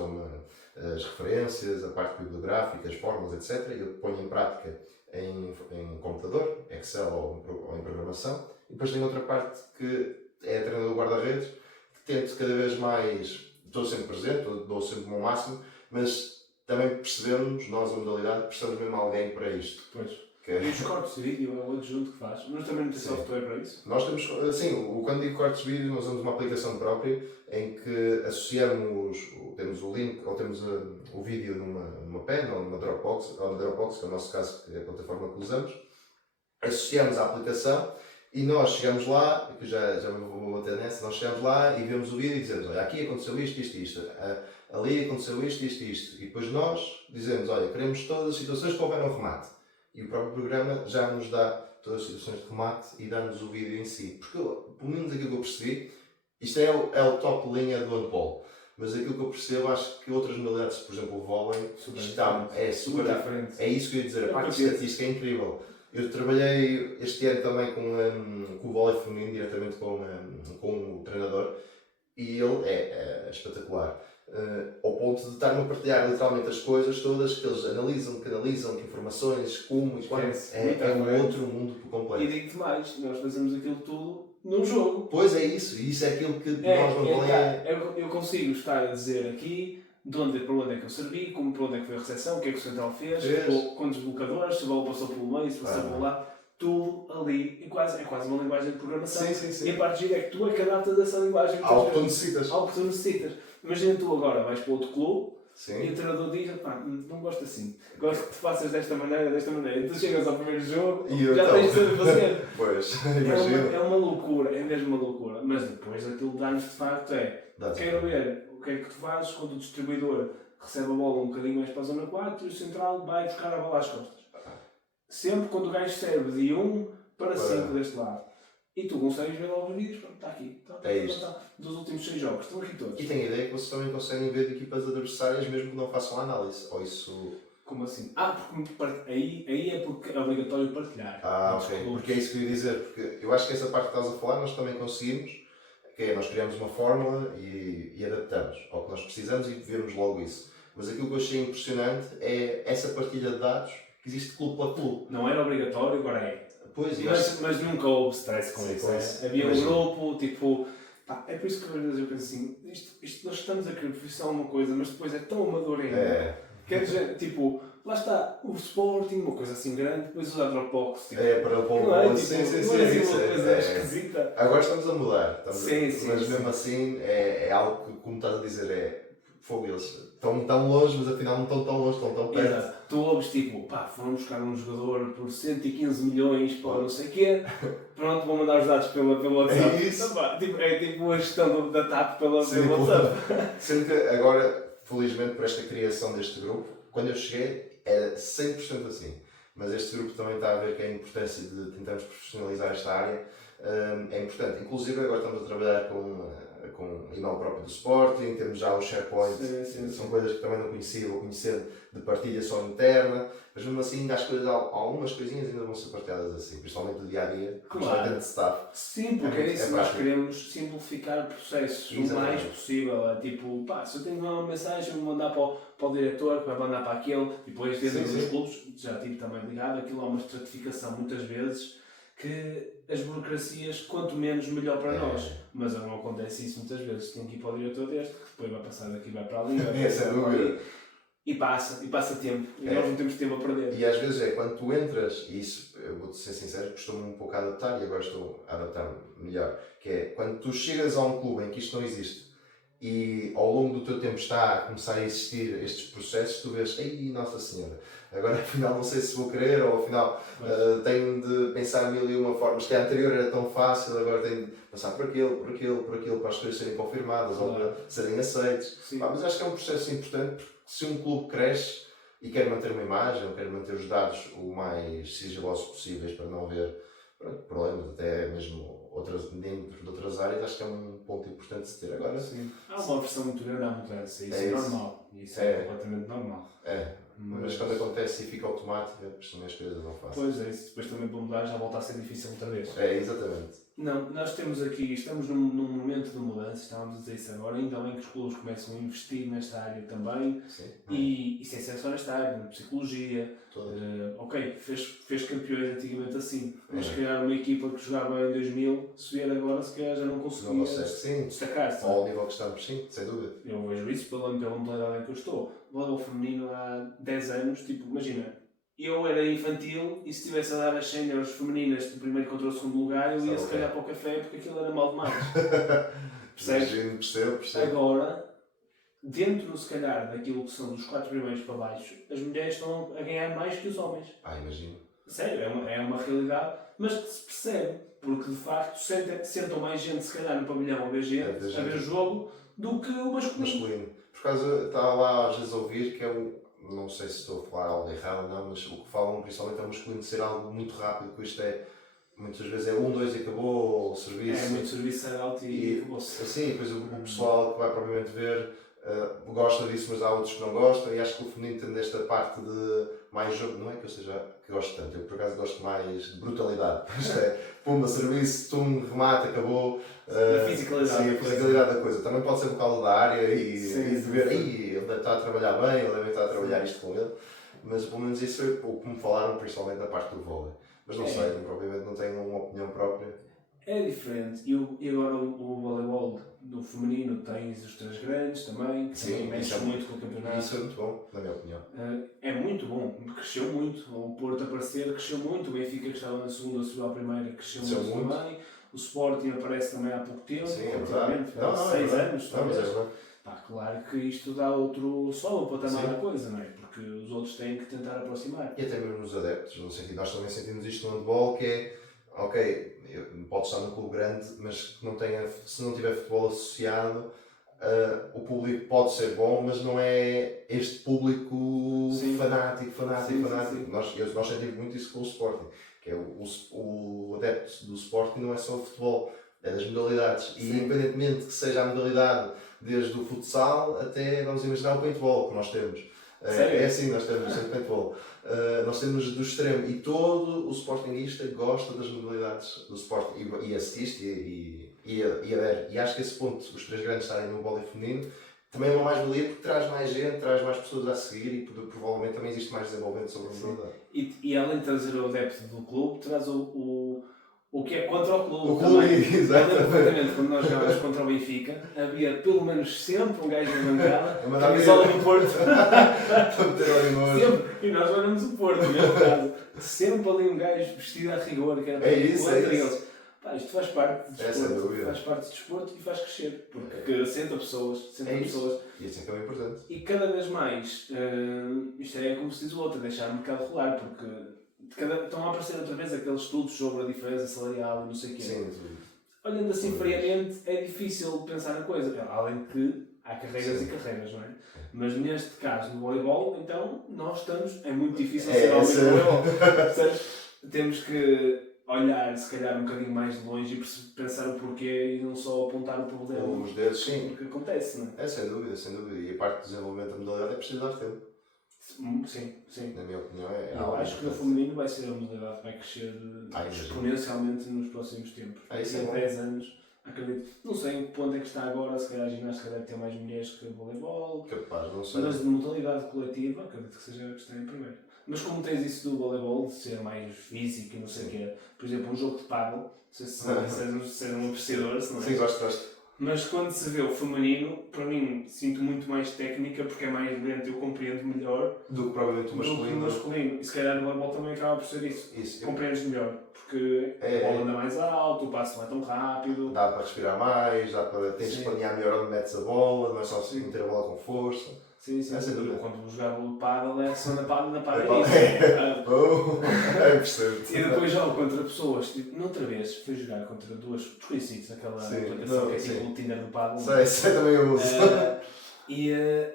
as referências, a parte bibliográfica, as fórmulas, etc. E eu ponho em prática em computador, Excel ou em programação. E depois tem outra parte que é a treinador guarda-redes, que tento cada vez mais, estou sempre presente, dou sempre o meu máximo, mas também percebemos, nós a modalidade, precisamos mesmo de alguém para isto. Pois. E os cortes de vídeo é o adjunto que faz, mas também não tem software para isso? Nós temos, sim, quando digo cortes de vídeo, nós usamos uma aplicação própria em que associamos, temos o link, ou temos o vídeo numa pen ou numa Dropbox, que é o nosso caso, que é a plataforma que usamos, associamos a aplicação e nós chegamos lá, que já vou bater nessa, nós chegamos lá e vemos o vídeo e dizemos, olha, aqui aconteceu isto, ali aconteceu isto, e depois nós dizemos, olha, queremos todas as situações que houver no remate. E o próprio programa já nos dá todas as situações de remate e dá-nos o vídeo em si. Porque, pelo menos aquilo que eu percebi, isto é o top linha do handball. Mas aquilo que eu percebo, acho que outras modalidades, por exemplo o vôlei, é super diferente. É isso que eu ia dizer, a parte estatística é incrível. Eu trabalhei este ano também com o vôlei feminino, diretamente com o treinador, e ele é espetacular. Ao ponto de estar-me a partilhar literalmente as coisas todas que eles analisam, que informações, como e quando. É um outro mundo por completo. E digo-te mais, nós fazemos aquilo tudo num jogo. Pois é isso, e isso é aquilo que nós não podemos. Eu consigo estar a dizer aqui para onde é que eu servi, para onde é que foi a recepção, o que é que o central fez, quantos bloqueadores, se a bola passou pelo meio, se passou por lá. Tudo ali, é quase uma linguagem de programação. Sim. E a parte de gira é que tu é que adaptas essa linguagem. Algo que tu necessitas. Algo que tu necessitas. Imagina tu agora vais para outro clube e o treinador diz, pá, não gosto assim, gosto que tu faças desta maneira. E tu chegas ao primeiro jogo e já tens de saber fazer. Pois, imagina. É uma loucura, é mesmo uma loucura. Mas depois aquilo dá-nos de facto quero ver o que é que tu fazes quando o distribuidor recebe a bola um bocadinho mais para a zona 4 e o central vai buscar a bola às costas. Sempre quando o gajo serve de 1 para 5 deste lado. E tu consegues ver logo os vídeos, pronto, está aqui. Dos últimos 6 jogos, estão aqui todos. E tenho a ideia que vocês também conseguem ver de equipas adversárias mesmo que não façam a análise. Ou isso... Como assim? Porque aí é porque é obrigatório partilhar. Ok. Porque é isso que eu ia dizer. Porque eu acho que essa parte que estás a falar nós também conseguimos. Que é, nós criamos uma fórmula e adaptamos ao que nós precisamos e vemos logo isso. Mas aquilo que eu achei impressionante é essa partilha de dados que existe clube para clube. Não era obrigatório, agora é. Pois, mas nunca houve stress com isso. Havia um grupo, tipo... é por isso que às vezes eu penso assim, isto nós estamos a querer profissional uma coisa, mas depois é tão amador ainda. Quer dizer, tipo, lá está o Sporting, uma coisa assim grande, depois usa a Dropbox. Tipo, para o não é? sim, uma coisa esquisita. Agora estamos a mudar, sim, mas mesmo assim é algo que, como estás a dizer, fogo, eles estão tão longe, mas afinal não estão tão longe, estão tão perto. Exato. Tu ouves tipo, foram buscar um jogador por 115 milhões para não sei o quê, pronto, vão mandar os dados pelo WhatsApp. É isso. É tipo a gestão da TAP pelo WhatsApp. Sendo que agora, felizmente por esta criação deste grupo, quando eu cheguei era 100% assim. Mas este grupo também está a ver que a importância de tentarmos profissionalizar esta área é importante. Inclusive agora estamos a trabalhar com e-mail próprio do Sporting, temos já o SharePoint, são coisas que também não conhecia, vou conhecer de partilha só interna, mas mesmo assim ainda algumas coisinhas ainda vão ser partilhadas assim, principalmente do dia-a-dia, principalmente de staff. Sim, porque é isso, nós queremos simplificar processos o mais possível. Tipo, se eu tenho uma mensagem, vou mandar para o diretor, que vai mandar para aquele, e depois dentro dos clubes, já tive também ligado, aquilo há uma estratificação muitas vezes, que as burocracias, quanto menos, melhor para nós. Mas não acontece isso muitas vezes. Tem que ir para o diretor deste, que depois vai passar daqui, vai para ali, vai passar para ali. E passa tempo. E nós não temos tempo a perder. E às vezes quando tu entras, e isso, eu vou-te ser sincero, costumo um pouco a adaptar, e agora estou a adaptar-me melhor, que é, quando tu chegas a um clube em que isto não existe, e ao longo do teu tempo está a começar a existir estes processos, tu vês, ei, Nossa Senhora, agora afinal não sei se vou querer, ou afinal tenho de pensar mil e uma formas, que a anterior era tão fácil, agora tenho de passar por aquilo, para as coisas serem confirmadas, ou para serem aceites. Mas acho que é um processo importante, porque se um clube cresce e quer manter uma imagem, ou quer manter os dados o mais sigilosos possíveis para não haver problemas, até mesmo dentro de outras áreas, acho que é um ponto importante de se ter. Agora sim. Há uma versão muito grande à mudança, isso é normal, isso é completamente normal. Mas quando acontece e fica automático, depois também as coisas não fazem. Pois é, isso depois também para mudar já volta a ser difícil outra vez. Exatamente. Não, nós temos aqui, estamos num momento de mudança, estávamos a dizer isso agora, ainda bem que os clubes começam a investir nesta área também. Sim. E sem ser só nesta área, na psicologia. Ok, fez campeões antigamente assim, mas se calhar uma equipa que jogava em 2000, se vier agora, se calhar já não conseguia destacar-se. Ao nível que estamos, sim, sem dúvida. Eu vejo isso pela modalidade em que eu estou. O voleibol feminino há 10 anos, tipo, imagina, eu era infantil e se estivesse a dar as séniores femininas do primeiro contra o segundo lugar, eu ia se calhar para o café porque aquilo era mal demais. Percebes? Percebo. Agora, dentro se calhar daquilo que são dos 4 primeiros para baixo, as mulheres estão a ganhar mais que os homens. Imagino. Sério, é uma realidade, mas que se percebe, porque de facto sentam mais gente se calhar no pavilhão a ver gente, a ver o jogo, do que o masculino. Por causa, está lá às vezes a ouvir que é o. Não sei se estou a falar algo errado ou não, mas o que falam principalmente é o masculino de ser algo muito rápido, que isto é, muitas vezes é 1, 2 e acabou o serviço. É muito serviço alto e acabou-se. Sim, depois o pessoal que vai provavelmente ver gosta disso, mas há outros que não gostam, e acho que o feminino tem desta parte de mais jogo, não é que eu seja que gosto tanto, eu por acaso gosto mais de brutalidade. Isto é, pumba, serviço, remate, acabou. A fisicalidade. Sim, a fisicalidade da coisa. Também pode ser por causa da área e de ver, ele deve estar a trabalhar bem, ele deve estar a trabalhar isto com ele. Mas pelo menos isso é o que me falaram, principalmente da parte do vôlei. Mas não sei, provavelmente não tenho uma opinião própria. É diferente. E agora o voleibol no feminino tens os 3 grandes também, que também mexe muito com o campeonato. Isso é muito bom, na minha opinião. É muito bom, cresceu muito. O Porto aparecer cresceu muito, o Benfica que estava na segunda, subiu à primeira, cresceu muito também. O Sporting aparece também há pouco tempo, praticamente, há 6 anos, talvez. Claro que isto dá outro solo para patamar da coisa, não é? Porque os outros têm que tentar aproximar. E até mesmo nos adeptos, no sentido, nós também sentimos isto no handball, que é, ok, pode estar num clube grande, mas se não tiver futebol associado, o público pode ser bom, mas não é este público fanático. Nós sentimos muito isso com o Sporting, que é o adepto do Sporting não é só o futebol, é das modalidades. E independentemente que seja a modalidade, desde o futsal até, vamos imaginar, o paintball que nós temos. É assim, nós temos o paintball. Nós temos do extremo e todo o sportinguista gosta das modalidades do Sporting e assiste e adere. E acho que esse ponto, os 3 grandes estarem no vôlei feminino, também é uma mais-valia porque traz mais gente, traz mais pessoas a seguir e provavelmente também existe mais desenvolvimento sobre a modalidade. E além de trazer o adepto do clube, traz o que é contra o clube. O clube, exatamente. Quando nós jogávamos contra o Benfica, havia pelo menos sempre um gajo na bancada, camisola do Porto. Sempre. E nós éramos o Porto, no mesmo caso. Sempre ali um gajo vestido a rigor, que era para eles. Isto faz parte do desporto, faz parte do desporto e faz crescer, porque senta pessoas. E isso é que é importante. E cada vez mais, isto é como se diz o outro, deixar o mercado rolar, porque estão a aparecer outra vez aqueles estudos sobre a diferença salarial e não sei o quê. Sim. Olhando assim friamente, é difícil pensar na coisa, além de que há carreiras e carreiras, não é? Mas neste caso, no voleibol, então, é muito difícil ser homem no voleibol. Temos que olhar, se calhar, um bocadinho mais de longe e pensar o porquê e não só apontar o problema. Os dedos, sim. Porque acontece, não é? Sem dúvida. E a parte do desenvolvimento da modalidade é preciso dar tempo. Sim. Na minha opinião, eu acho que no feminino vai ser a modalidade que vai crescer exponencialmente nos próximos tempos. Em 10 anos, acredito. Não sei em que ponto é que está agora, se calhar a ginástica deve ter mais mulheres que o voleibol. Capaz, não sei. Mas de modalidade coletiva, acredito que seja a que está em primeiro. Mas como tens isso do voleibol, de ser mais físico e não sei o quê, por exemplo, um jogo de pádel, não sei se és um apreciador, se não é? Sim, gosto. Mas quando se vê o feminino, para mim, sinto muito mais técnica porque é mais lento, eu compreendo melhor Do que provavelmente o do que o masculino. masculino. E se calhar no voleibol também acaba por ser isso. Isso. Compreendes melhor, porque a bola anda mais alto, o passo não é tão rápido. Dá para respirar mais, tens de planear melhor onde metes a bola, não é só meter a bola com força. Sim, sim. Sem dúvida. Quando vou jogar o paddle é só na parede. Percebo. E depois jogo contra pessoas, tipo, noutra vez fui jogar contra duas desconhecidos naquela aplicação que é tipo o Tinder do paddle. Sei, também eu uso.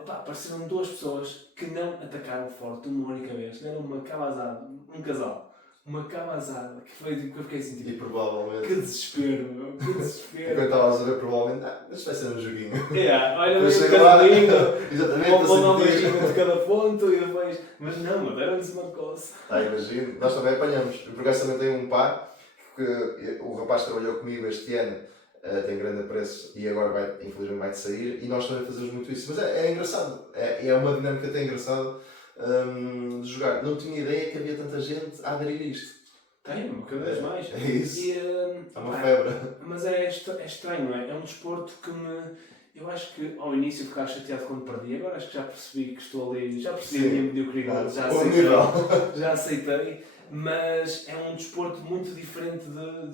Apareceram duas pessoas que não atacaram forte uma única vez. Era uma cabazada, um casal. Uma cabazada, que foi tipo, que eu fiquei assim, tipo, E provavelmente. que desespero, meu, que desespero. Enquanto estavas a ver, provavelmente, isto vai ser um joguinho. Olha, Eu um chego lá, bocadinho, exatamente, vou dar um para sentir. beijinho de cada ponto e depois. Mas não, mas deram-lhes uma coça. Imagino. Nós também apanhamos. Eu, por acaso, também tenho um par que o rapaz que trabalhou comigo este ano tem grande apreço e agora infelizmente vai sair e nós também fazemos muito isso. Mas é engraçado. É uma dinâmica até engraçada de jogar. Não tinha ideia que havia tanta gente a aderir a isto. Tenho, cada vez mais. É isso. É uma febre. Mas é estranho, não é? É um desporto que eu acho que ao início ficava chateado quando perdi, agora acho que já percebi que estou ali, já percebi a minha mediocridade, já aceitei, mas é um desporto muito diferente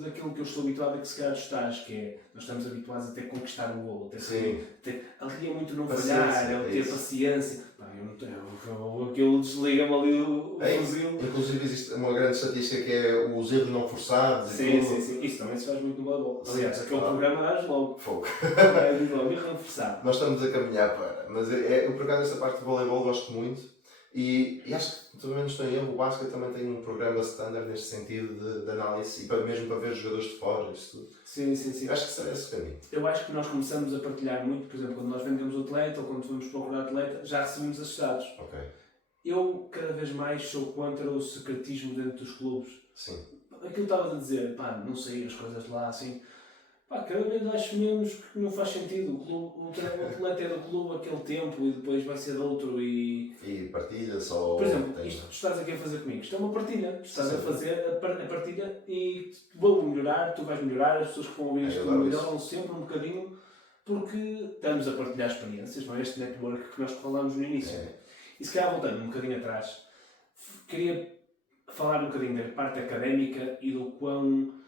daquilo que eu estou habituado a que se calhar tu estás, que é, nós estamos habituados a ter que conquistar um golo, ali é muito não falhar, é ter paciência. Eu não tenho, aquilo desliga-me ali o fuzil. Inclusive existe uma grande estatística que é os erros não forçados e tudo. Sim, isso também se faz muito no voleibol. Aliás, aquele programa dás logo. Fogo. Diz logo, erro não forçado. Nós estamos a caminhar para, mas eu por acaso essa parte do voleibol gosto muito e acho que, pelo menos estou em erro, o basquete também tem um programa standard neste sentido de análise e mesmo para ver jogadores de fora, isso tudo. Sim. Acho que será esse o caminho. Eu acho que nós começamos a partilhar muito, por exemplo, quando nós vendemos o atleta ou quando vamos procurar atleta, já recebemos esses dados. Ok. Eu cada vez mais sou contra o secretismo dentro dos clubes. Sim. Aquilo que estavas a dizer, não sei as coisas lá assim. Cada vez acho menos porque não faz sentido. O atleta é do clube aquele tempo e depois vai ser de outro e partilha-se ou... Por exemplo, isto que tu estás aqui a fazer comigo, isto é uma partilha. Tu estás a fazer a partilha e vou melhorar, tu vais melhorar, as pessoas que vão ouvir isto melhoram sempre um bocadinho porque estamos a partilhar experiências, não é? Este network que nós falámos no início. E se calhar voltando um bocadinho atrás, queria falar um bocadinho da parte académica e do quão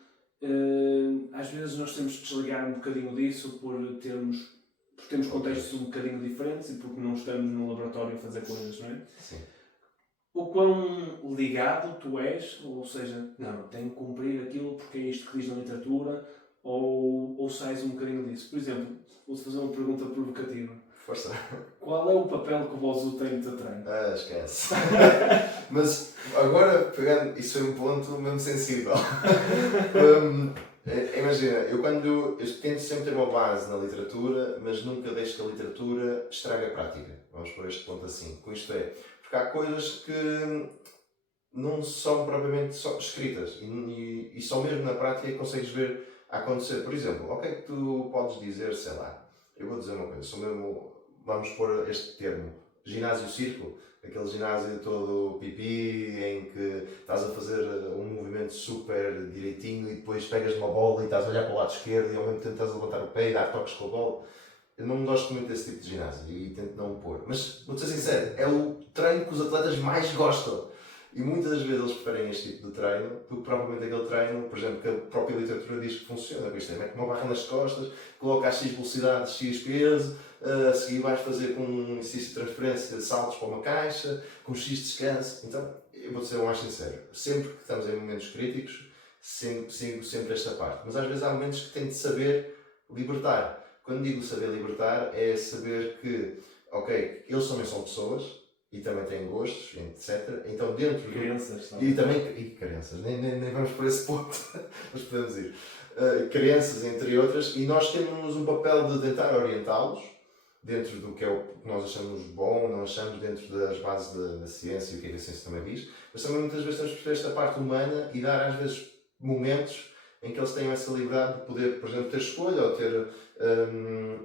às vezes nós temos de desligar um bocadinho disso por termos contextos um bocadinho diferentes e porque não estamos no laboratório a fazer coisas, não é? Sim. O quão ligado tu és, ou seja, não, tenho que cumprir aquilo porque é isto que diz na literatura, ou sais um bocadinho disso. Por exemplo, vou-te fazer uma pergunta provocativa. Força. Qual é o papel que o Bozu tem no teu treino? Esquece. Mas agora, pegando, isso foi um ponto mesmo sensível. Imagina, eu tento sempre ter uma base na literatura, mas nunca deixo que a literatura estrague a prática. Vamos por este ponto assim. Com isto é, porque há coisas que não são propriamente só escritas e só mesmo na prática consegues ver acontecer. Por exemplo, o que é que tu podes dizer, sei lá, eu vou dizer uma coisa, vamos pôr este termo, ginásio-círculo, aquele ginásio todo pipi, em que estás a fazer um movimento super direitinho e depois pegas numa bola e estás a olhar para o lado esquerdo e ao mesmo tempo estás a levantar o pé e dar toques com a bola. Eu não gosto muito desse tipo de ginásio e tento não o pôr. Mas, vou-te ser sincero, é o treino que os atletas mais gostam. E muitas das vezes eles preferem este tipo de treino do que propriamente aquele treino, por exemplo, que a própria literatura diz que funciona. Isto é, mete uma barra nas costas, coloca a X velocidade, X peso, a seguir vais fazer com um exercício de transferência de saltos para uma caixa, com X descanso. Então, eu vou ser o mais sincero, sempre que estamos em momentos críticos, sigo sempre esta parte. Mas às vezes há momentos que tenho de saber libertar. Quando digo saber libertar, é saber que, ok, eles também são pessoas, e também têm gostos, etc. Então dentro crenças, crenças, nem vamos por esse ponto, mas podemos ir. Crenças, entre outras, e nós temos um papel de tentar orientá-los dentro do que é o que nós achamos bom, não achamos dentro das bases da ciência e o que é que a ciência também diz, mas também muitas vezes temos que perceber esta parte humana e dar às vezes momentos em que eles tenham essa liberdade de poder, por exemplo, ter escolha ou ter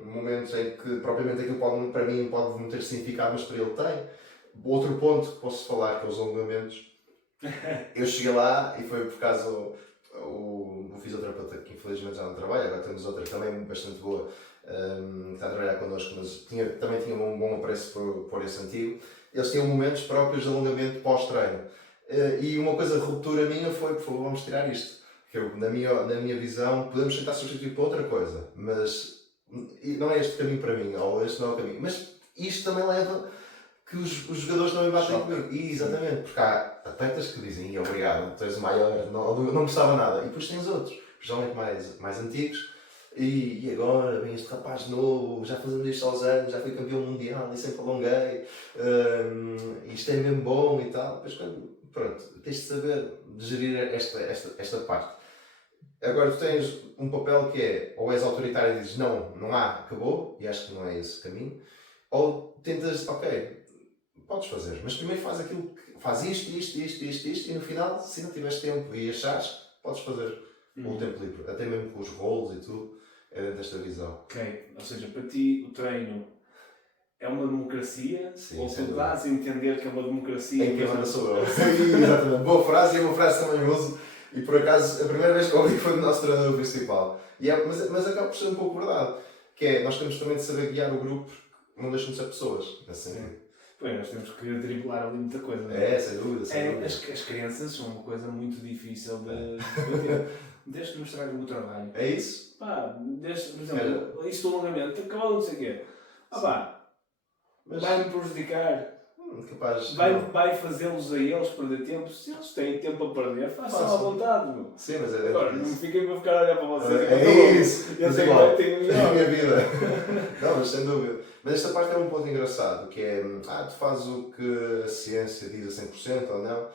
momentos em que propriamente aquilo para mim pode não ter significado, mas para ele tem. Outro ponto que posso falar, que é os alongamentos. Eu cheguei lá e foi por causa o fisioterapeuta que infelizmente já não trabalha, agora temos outra também bastante boa, que está a trabalhar connosco, mas também tinha um bom apreço por esse antigo. Eles tinham momentos próprios de alongamento pós-treino. E uma coisa de ruptura minha foi, por favor, vamos tirar isto. Que eu, na minha visão, podemos tentar substituir por outra coisa, mas não é este o caminho para mim, ou este não é o caminho. Mas isto também leva que os jogadores não me batem comigo. E, exatamente, porque há atletas que dizem, obrigado, tu és o maior, não gostava nada. E depois tens outros, geralmente mais antigos, e agora vem este rapaz novo, já fazemos isto aos anos, já fui campeão mundial e sempre alonguei, isto é mesmo bom e tal. Depois, pronto, tens de saber gerir esta parte. Agora tu tens um papel que é, ou és autoritário e dizes não há, acabou, e acho que não é esse o caminho, ou tentas, ok, podes fazer, mas primeiro faz aquilo que faz isto, e no final, se não tiveres tempo e achares, podes fazer o tempo livre, até mesmo com os rolos e tudo, é dentro desta visão. Ok, ou seja, para ti o treino é uma democracia, Sim, ou tu dás a entender que é uma democracia? Em quem manda sou eu. Exatamente, boa frase, e uma frase que também uso, e por acaso a primeira vez que ouvi foi do nosso treinador principal, mas acaba por ser um pouco verdade, que é, nós temos também de saber guiar o grupo, não deixam de ser pessoas, nesse sentido. Pois, nós temos que driblar ali muita coisa, não é? Sem dúvida. As crianças são uma coisa muito difícil de bater. Desde que nos tragam o trabalho. É isso? Pá, por exemplo, isto do alongamento, acabou não sei o quê. Vai-me prejudicar. Capaz. Vai fazê-los a eles perder tempo. Se eles têm tempo a perder, façam à vontade. Meu. Sim, mas é agora, não fiquem a ficar a olhar para vocês. É isso. Eu tenho a minha vida. Não, mas sem dúvida. Mas esta parte é um ponto engraçado, que é, tu fazes o que a ciência diz a 100% ou não.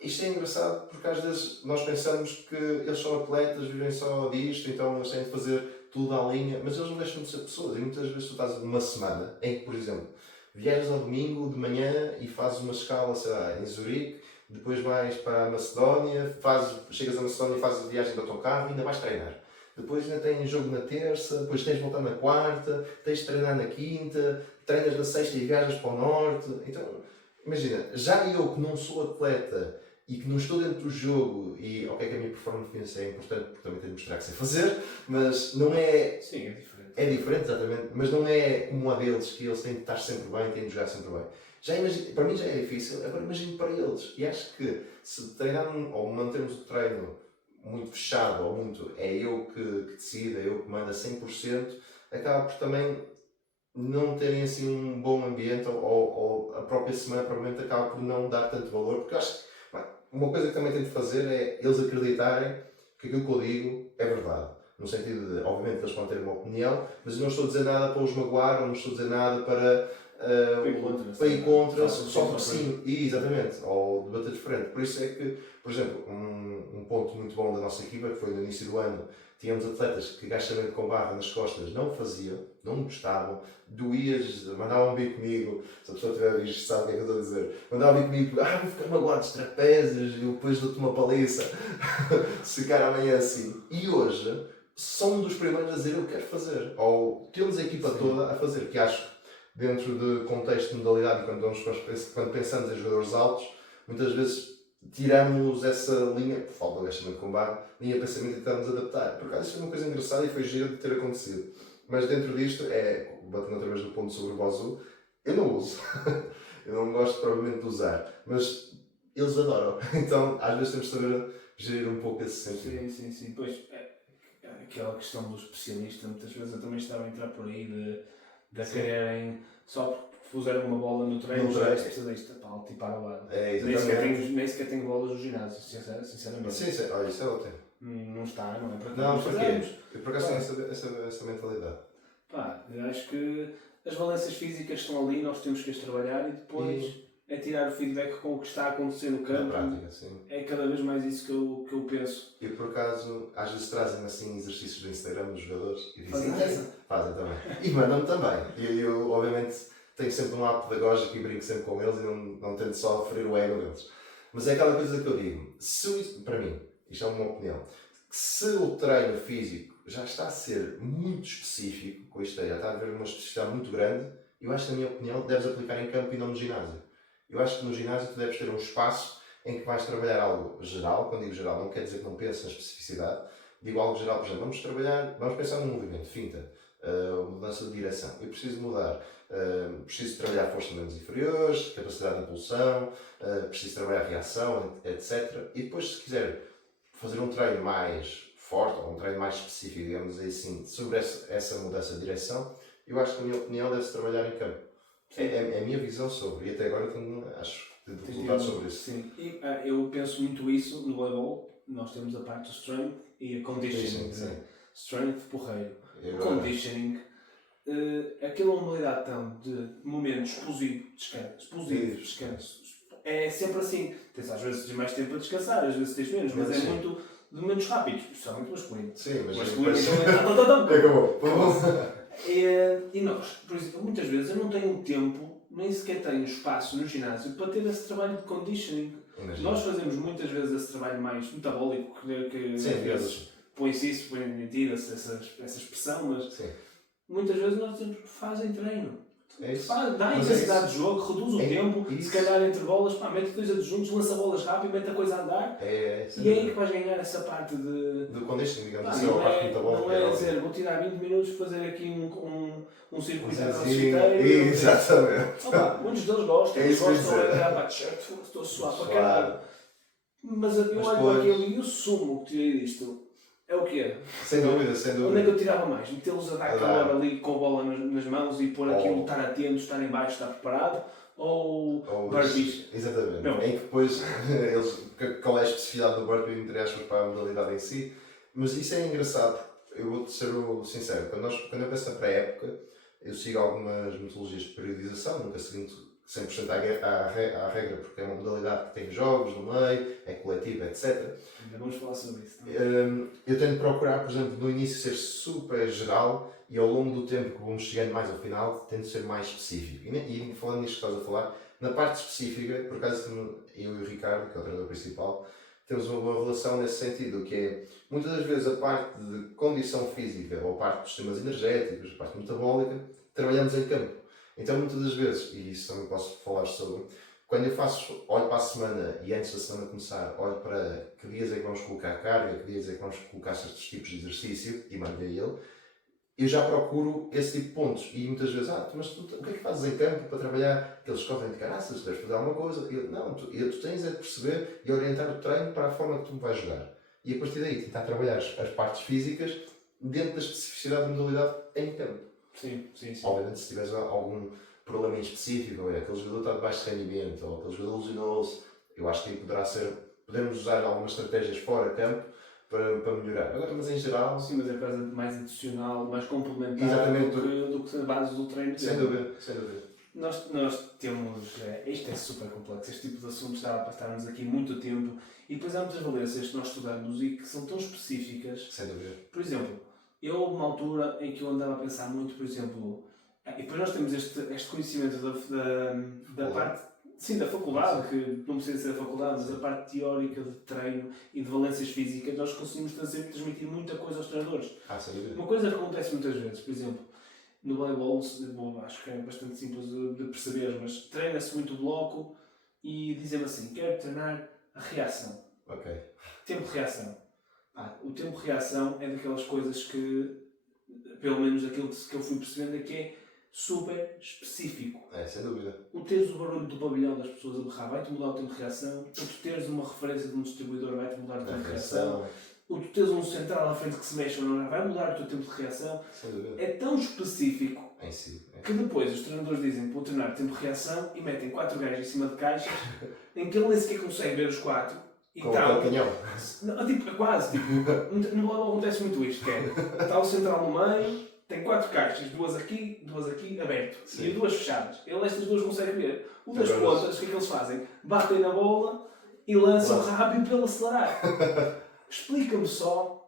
Isto é engraçado porque às vezes nós pensamos que eles são atletas, vivem só disto, então eles têm de fazer tudo à linha, mas eles não deixam de ser pessoas. E muitas vezes tu estás numa semana em que, por exemplo, viajas ao domingo de manhã e fazes uma escala, sei lá, em Zurique, depois vais para a Macedónia, chegas a Macedónia e fazes a viagem do autocarro e ainda vais treinar. Depois ainda tens jogo na terça, depois tens de voltar na quarta, tens de treinar na quinta, treinas na sexta e viajas para o norte. Então, imagina, já eu que não sou atleta e que não estou dentro do jogo, e ok que a minha performance é importante porque também tenho de mostrar que sei fazer, mas não é... Sim, é diferente. É diferente, exatamente, mas não é como a deles, que eles têm de estar sempre bem, têm de jogar sempre bem. Para mim já é difícil, agora imagino para eles. E acho que se treinarmos ou mantermos o treino muito fechado ou muito, é eu que decido, é eu que mando a 100%, acaba por também não terem assim um bom ambiente ou a própria semana provavelmente acaba por não dar tanto valor, porque acho que uma coisa que também tenho de fazer é eles acreditarem que aquilo que eu digo é verdade. No sentido de, obviamente, eles podem ter uma opinião, mas eu não estou a dizer nada para os magoar, ou não estou a dizer nada para ir contra, só porque sim, exatamente, ou debater diferente. Por isso é que, por exemplo, um ponto muito bom da nossa equipa, que foi no início do ano, tínhamos atletas que agachamento com barra nas costas não faziam, não gostavam, doías, mandavam vir comigo, se a pessoa tiver visto sabe o que é que eu estou a dizer, mandavam vir comigo, vou ficar magoado dos trapézios, e depois dou-te uma paliça, se ficar amanhã assim. E hoje, são um dos primeiros a dizer eu quero fazer, ou temos a equipa toda a fazer, que acho que dentro de contexto de modalidade, quando pensamos em jogadores altos, muitas vezes tiramos essa linha, por falta de agachamento com barra, linha de pensamento e tentamos adaptar. Por acaso isso é uma coisa engraçada e foi giro de ter acontecido. Mas dentro disto, batendo outra vez no ponto sobre o Bozu, eu não uso. Eu não gosto provavelmente de usar, mas eles adoram. Então às vezes temos de saber gerir um pouco esse sentido. Sim. Pois, aquela questão do especialista, muitas vezes eu também estava a entrar por aí de quererem, só porque puseram uma bola no treino, já precisa disto, tipar ao lado. Nem sequer tenho bolas no ginásio, sinceramente. Sim, olha, isso é ótimo. Não está, não é para não fazemos. Eu por acaso tenho essa mentalidade. Eu acho que as valências físicas estão ali, nós temos que as trabalhar e depois é tirar o feedback com o que está a acontecer no campo. Na prática, sim. É cada vez mais isso que eu penso. E por acaso, às vezes trazem assim exercícios do Instagram dos jogadores e dizem fazem também. E mandam-me também. E eu, obviamente, tenho sempre um lado pedagógico e brinco sempre com eles e não tento só ferir o ego deles. Mas é aquela coisa que eu digo, para mim, isto é uma opinião, que se o treino físico já está a ser muito específico, com isto aí, já está a haver uma especificidade muito grande, eu acho que, na minha opinião, deves aplicar em campo e não no ginásio. Eu acho que no ginásio tu deves ter um espaço em que vais trabalhar algo geral. Quando digo geral, não quer dizer que não penses na especificidade. Digo algo geral, por exemplo, vamos pensar num movimento, finta, mudança de direção. Eu preciso mudar, preciso trabalhar força de membros inferiores, capacidade de impulsão, preciso trabalhar reação, etc. E depois, se quiser fazer um treino mais forte, ou um treino mais específico, digamos assim, sobre essa mudança de direção, eu acho que, na minha opinião, deve-se trabalhar em campo. É a minha visão sobre, e até agora acho que tenho resultados sobre isso. Sim, e eu penso muito isso no voleibol. Nós temos a parte do strength e a conditioning. Sim. Strength, porreiro. Agora, Conditioning, aquela modalidade tão de momento explosivo, descanso. É sempre assim. Tens às vezes mais tempo a descansar, às vezes tens menos, mas é muito de momentos rápidos, especialmente masculino. Sim, mas Masculino depois... Acabou. E nós, por exemplo, muitas vezes eu não tenho tempo, nem sequer tenho espaço no ginásio para ter esse trabalho de conditioning. Imagina. Nós fazemos muitas vezes esse trabalho mais metabólico, que às Sim, vezes põe-se isso, tira-se essa expressão, mas sim. muitas vezes nós dizemos, fazem treino. É isso. Dá Mas intensidade é de jogo, reduz o tempo, isso. se calhar entre bolas, mete dois adjuntos, lança bolas rápido, mete a coisa a andar. E é aí que vais ganhar essa parte de... do conditioning, digamos assim, não a parte metabólica. não é dizer, vou tirar 20 minutos para fazer aqui um circuito Assim, crossfiteiro. exatamente. Muitos deles gostam, É isso que eu gostam ia de dizer. tirar para a t-shirt, estou a suar para caralho. Mas eu olho para depois- aquilo e o sumo que tirei disto é o quê? Sem dúvida, sem Onde é dúvida. que eu tirava mais? Metê-los a dar A dar. calor ali com a bola nas mãos e pôr aquilo, Ou- estar atento, estar em baixo, estar preparado? Ou Ou burpees? Exatamente. Não. Em que depois, qual é a especificidade do burpee, entre aspas, para a modalidade em si. Mas isso é engraçado, eu vou-te ser sincero, quando eu penso na pré-época, eu sigo algumas metodologias de periodização, nunca seguindo 100% à regra, porque é uma modalidade que tem jogos no meio, é coletiva, etc. Ainda vamos falar sobre isso. Eu tento procurar, por exemplo, no início ser super geral e ao longo do tempo que vamos chegando mais ao final, tento ser mais específico. E falando nisto que estás a falar, na parte específica, por acaso eu e o Ricardo, que é o treinador principal, temos uma boa relação nesse sentido, que é, muitas das vezes, a parte de condição física ou a parte dos sistemas energéticos, a parte metabólica, trabalhamos em campo. Então, muitas das vezes, e isso também posso falar sobre, quando eu olho para a semana e antes da semana começar, olho para que dias é que vamos colocar carga, que dias é que vamos colocar certos tipos de exercício e mandei ele, eu já procuro esse tipo de pontos. E muitas vezes, mas tu, o que é que fazes em campo para trabalhar? Que eles correm de caraças, deves fazer alguma coisa. Tu tens é de perceber e orientar o treino para a forma que tu vais jogar. E a partir daí, tentar trabalhar as partes físicas dentro da especificidade da modalidade em campo. Sim. Obviamente, se tiveres algum problema em específico, ou aquele jogador está de baixo rendimento, ou aquele jogador lesionou-se, eu acho que aí podemos usar algumas estratégias fora campo para melhorar. Agora, mas em geral... Sim, mas é coisa mais adicional, mais complementar Exatamente. do que a base do treino. Sem dúvida. Nós temos... isto é super complexo, este tipo de assuntos dá para estarmos aqui muito tempo e depois há muitas valências que nós estudamos e que são tão específicas. Sem dúvida. Por exemplo, houve uma altura em que eu andava a pensar muito, por exemplo... E depois nós temos este conhecimento da parte... Sim, da faculdade, que não precisa ser a faculdade, mas a parte teórica de treino e de valências físicas, nós conseguimos transmitir muita coisa aos treinadores. Sem dúvida. Uma coisa que acontece muitas vezes, por exemplo, no voleibol, acho que é bastante simples de perceber, mas treina-se muito o bloco e dizem assim, quero treinar a reação. Ok. Tempo de reação. O tempo de reação é daquelas coisas que, pelo menos aquilo que eu fui percebendo, é que é super específico. Sem dúvida. O teres o barulho do pavilhão das pessoas a berrar vai-te mudar o tempo de reação. O tu teres uma referência de um distribuidor vai-te mudar o tempo de reação. O tu teres um central à frente que se mexe ou não vai mudar o teu tempo de reação. Sem dúvida. É tão específico Em si. que depois os treinadores dizem para treinar tempo de reação e metem 4 gajos em cima de caixas em que ele nem sequer consegue ver os 4 e Com tal. o canhão. É quase. No voleibol acontece muito isto, que é, está o central no meio, tem 4 caixas, duas aqui, aberto. Sim. E 2 fechadas. Ele estas 2 consegue ver. O das pontas, o que é que eles fazem? Batem na bola e lançam rápido para ele acelerar. Explica-me só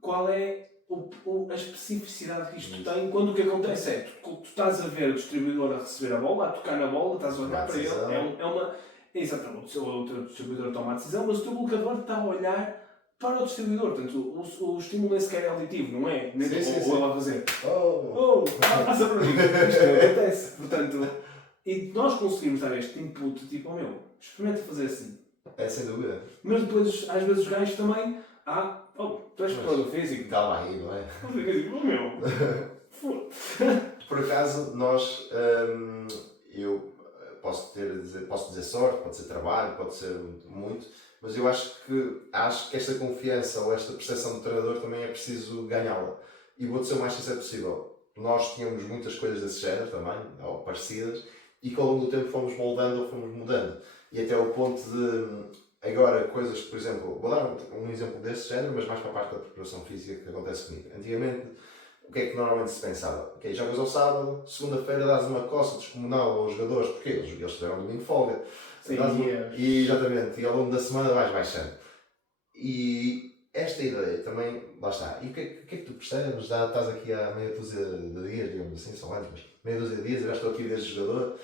qual é a especificidade que isto tem quando o que acontece é tu estás a ver o distribuidor a receber a bola, a tocar na bola, estás a olhar para ele. Exatamente, o teu distribuidor toma a decisão, mas o teu bloqueador está a olhar para o distribuidor. Portanto, o estímulo nem sequer é auditivo, não é? Nem ou ele a fazer. Passa para mim. Isto não acontece. Portanto, e nós conseguimos dar este input tipo, experimenta fazer assim. É sem dúvida. Mas depois, às vezes, os gajos também. Tu és preparador físico. Calma aí, não é? Meu. Foda-se. Por acaso, nós, eu posso dizer sorte, pode ser trabalho, pode ser muito, mas eu acho que esta confiança ou esta percepção do treinador também é preciso ganhá-la. E vou-te ser o mais sincero possível. Nós tínhamos muitas coisas desse género também, ou parecidas, e que ao longo do tempo fomos moldando ou fomos mudando. E até ao ponto de, agora, coisas que, por exemplo, vou dar um exemplo desse género, mas mais para a parte da preparação física que acontece comigo. Antigamente, o que é que normalmente se pensava? Ok, jogas ao sábado, segunda-feira dás uma coça descomunal aos jogadores, porque eles tiveram um domingo de folga. Sim, e exatamente, e ao longo da semana vais baixando. E esta ideia também, lá está. E o que é que tu percebes? Já estás aqui há meia dúzia de dias, digamos assim, são anos, mas meia dúzia de dias, eu já estou aqui desde jogador.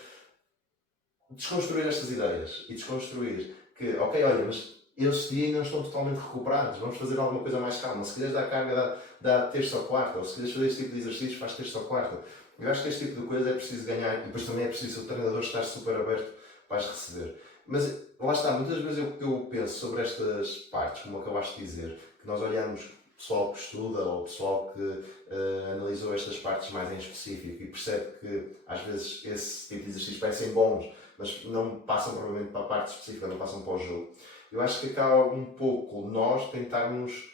Desconstruir estas ideias e desconstruir que, ok, olha, mas estes dias não estão totalmente recuperados, vamos fazer alguma coisa mais calma. Se quiseres dar carga, dá terça ou quarta, ou se quiseres fazer este tipo de exercícios, faz terça ou quarta. Eu acho que este tipo de coisa é preciso ganhar e depois também é preciso o treinador estar super aberto para as receber. Mas lá está, muitas vezes eu penso sobre estas partes, como acabaste de dizer, que nós olhamos o pessoal que estuda ou o pessoal que analisou estas partes mais em específico e percebe que às vezes esse tipo de exercícios parecem bons, mas não passam provavelmente para a parte específica, não passam para o jogo. Eu acho que acaba um pouco nós tentarmos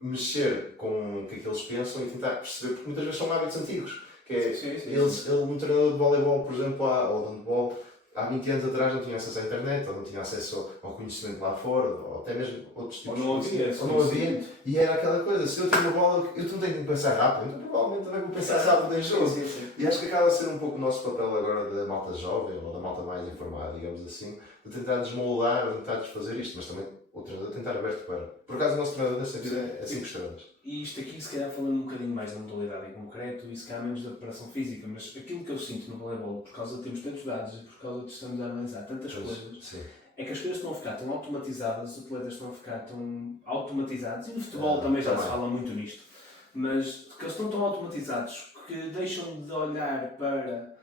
mexer com o que é que eles pensam e tentar perceber, porque muitas vezes são hábitos antigos. Que é, um treinador de voleibol, por exemplo, ou de handball, há 20 anos atrás não tinha acesso à internet, ou não tinha acesso ao conhecimento lá fora, ou até mesmo outros tipos de conhecimento. Ou não havia. E era aquela coisa, se eu tenho uma bola, eu não tenho que pensar rápido, então provavelmente também vou pensar rápido em jogo. E acho que acaba a ser um pouco o nosso papel agora da malta jovem, ou da malta mais informada, digamos assim, de tentar desmoldar, de tentar desfazer isto, mas também o treinador tentar aberto para. Por acaso o nosso treinador nessa vida é 5 estrelas. E isto aqui, se calhar, falando um bocadinho mais da modalidade em concreto e se calhar menos da preparação física, mas aquilo que eu sinto no voleibol, por causa de termos tantos dados e por causa de estamos a analisar tantas coisas, é que as coisas estão a ficar tão automatizadas, os atletas estão a ficar tão automatizados, e no futebol também já se fala muito nisto, mas que eles estão tão automatizados que deixam de olhar para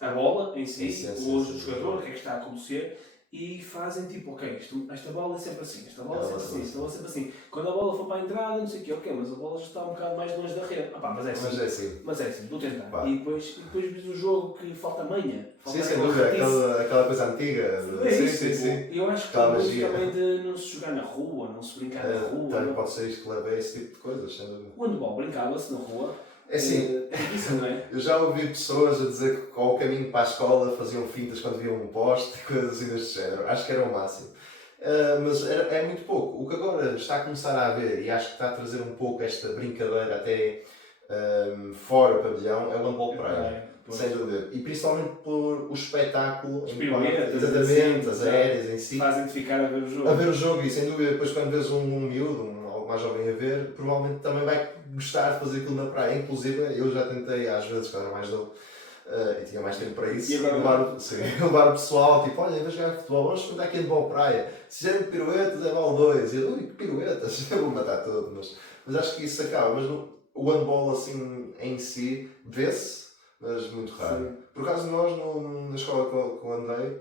a bola em si, o jogador, o que é que está a acontecer, e fazem tipo, ok, esta bola é sempre assim, esta bola é sempre assim, esta bola é sempre assim. Quando a bola for para a entrada, não sei o quê, ok, mas a bola já está um bocado mais longe da rede. Mas é assim. Mas é assim, vou tentar. E depois vês o jogo que falta manha. Sim, sem dúvida, aquela coisa antiga. Sim. Eu acho que também de não se jogar na rua, não se brincar na rua. Também pode ser isto que leva a esse tipo de coisas, sem dúvida. O handball brincava-se na rua. É assim, isso, não é? Eu já ouvi pessoas a dizer que ao caminho para a escola faziam fintas quando viam um poste e coisas assim deste género. Acho que era o máximo. Mas é muito pouco. O que agora está a começar a haver, e acho que está a trazer um pouco esta brincadeira até fora do pavilhão, é o handball de praia. Sem dúvida. E principalmente por o espetáculo, exatamente, as aéreas em si. Fazem-te ficar a ver o jogo. A ver o jogo e sem dúvida depois quando vês um miúdo, algo mais jovem a ver, provavelmente também vai gostar de fazer aquilo na praia. Inclusive eu já tentei às vezes, quando era mais novo, e tinha mais tempo para isso, levar o pessoal, tipo, olha, em vez de jogar futebol, vamos experimentar aqui handball praia. Se fizer piruetas é mal 2. E eu, ui, que piruetas, eu vou matar tudo. Mas acho que isso acaba. Mas o handball assim em si vê-se, mas muito raro. Sim. Por acaso nós na escola que eu andei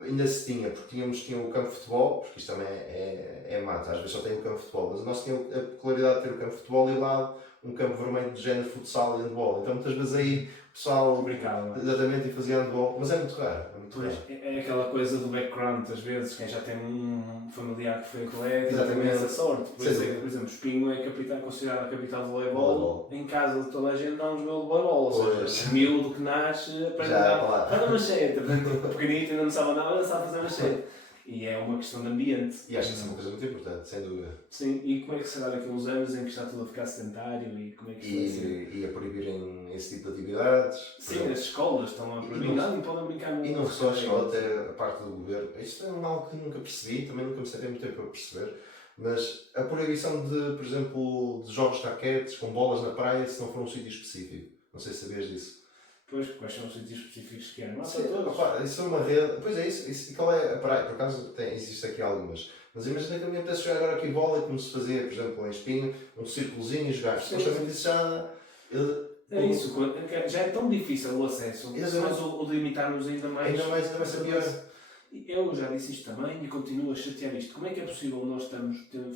ainda se tinha, porque tinha o campo de futebol, porque isto também é mato, às vezes só tem o campo de futebol, mas nós tínhamos a peculiaridade de ter o campo de futebol e lá um campo vermelho de género futsal e handball. Então muitas vezes aí o pessoal brincava exatamente e fazia handball, mas é muito raro. É aquela coisa do background, às vezes, quem já tem um familiar que foi atleta, exatamente, tem essa sorte. Por exemplo, Espinho é considerado a capital do voleibol. Em casa de toda a gente dá um jogo de voleibol. Ou seja, o miúdo que nasce aprende a dar machete. Pequenito ainda não sabe nada, ainda sabe fazer machete. E é uma questão de ambiente. E acho que isso é uma coisa muito importante, sem dúvida. Sim, e como é que será daqui a uns anos em que está tudo a ficar sedentário e como é que isso vai ser? E a proibirem esse tipo de atividades. Sim, as escolas estão a proibir, não podem brincar no. E não só a escola, até a parte do governo. Isto é algo que nunca percebi, também nunca me sentei muito tempo a perceber, mas a proibição de, por exemplo, de jogos de raquetes com bolas na praia se não for um sítio específico. Não sei se sabias disso. Pois, quais são os sítios específicos que querem? Isso é uma rede. Pois é isso. E qual é a praia? Por acaso existe aqui algumas. Mas imagina que a minha apetece jogar agora aqui bola, como se fazia, por exemplo, em Espinho, um círculozinho e jogar. Supostamente isso já. É isso, já é tão difícil o acesso, mas o de imitarmos ainda mais. Ainda vai ser pior. Eu já disse isto também e continuo a chatear isto. Como é que é possível nós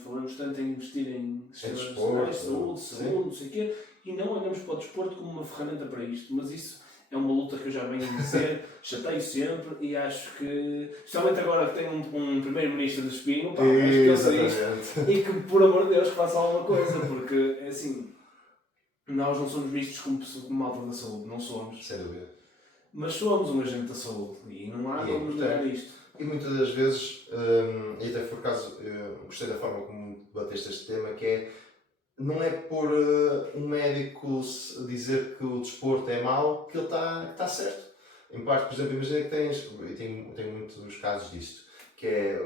falamos tanto em investir em sistemas nacionais, saúde, não sei o quê, e não olhamos para o desporto como uma ferramenta para isto? Mas isso é uma luta que eu já venho a dizer, chateio sempre e acho que, especialmente agora que tem um primeiro-ministro de espinho, pá, acho que ele sei isto, e que, por amor de Deus, que faça alguma coisa, porque, assim, nós não somos vistos como malta da saúde, não somos. Sem dúvida. Mas somos um agente da saúde e não há como negar isto. E muitas das vezes, e até por acaso gostei da forma como debateste este tema, que é, não é por um médico dizer que o desporto é mau que ele está certo. Em parte, por exemplo, imagina que tenho muitos casos disto, que é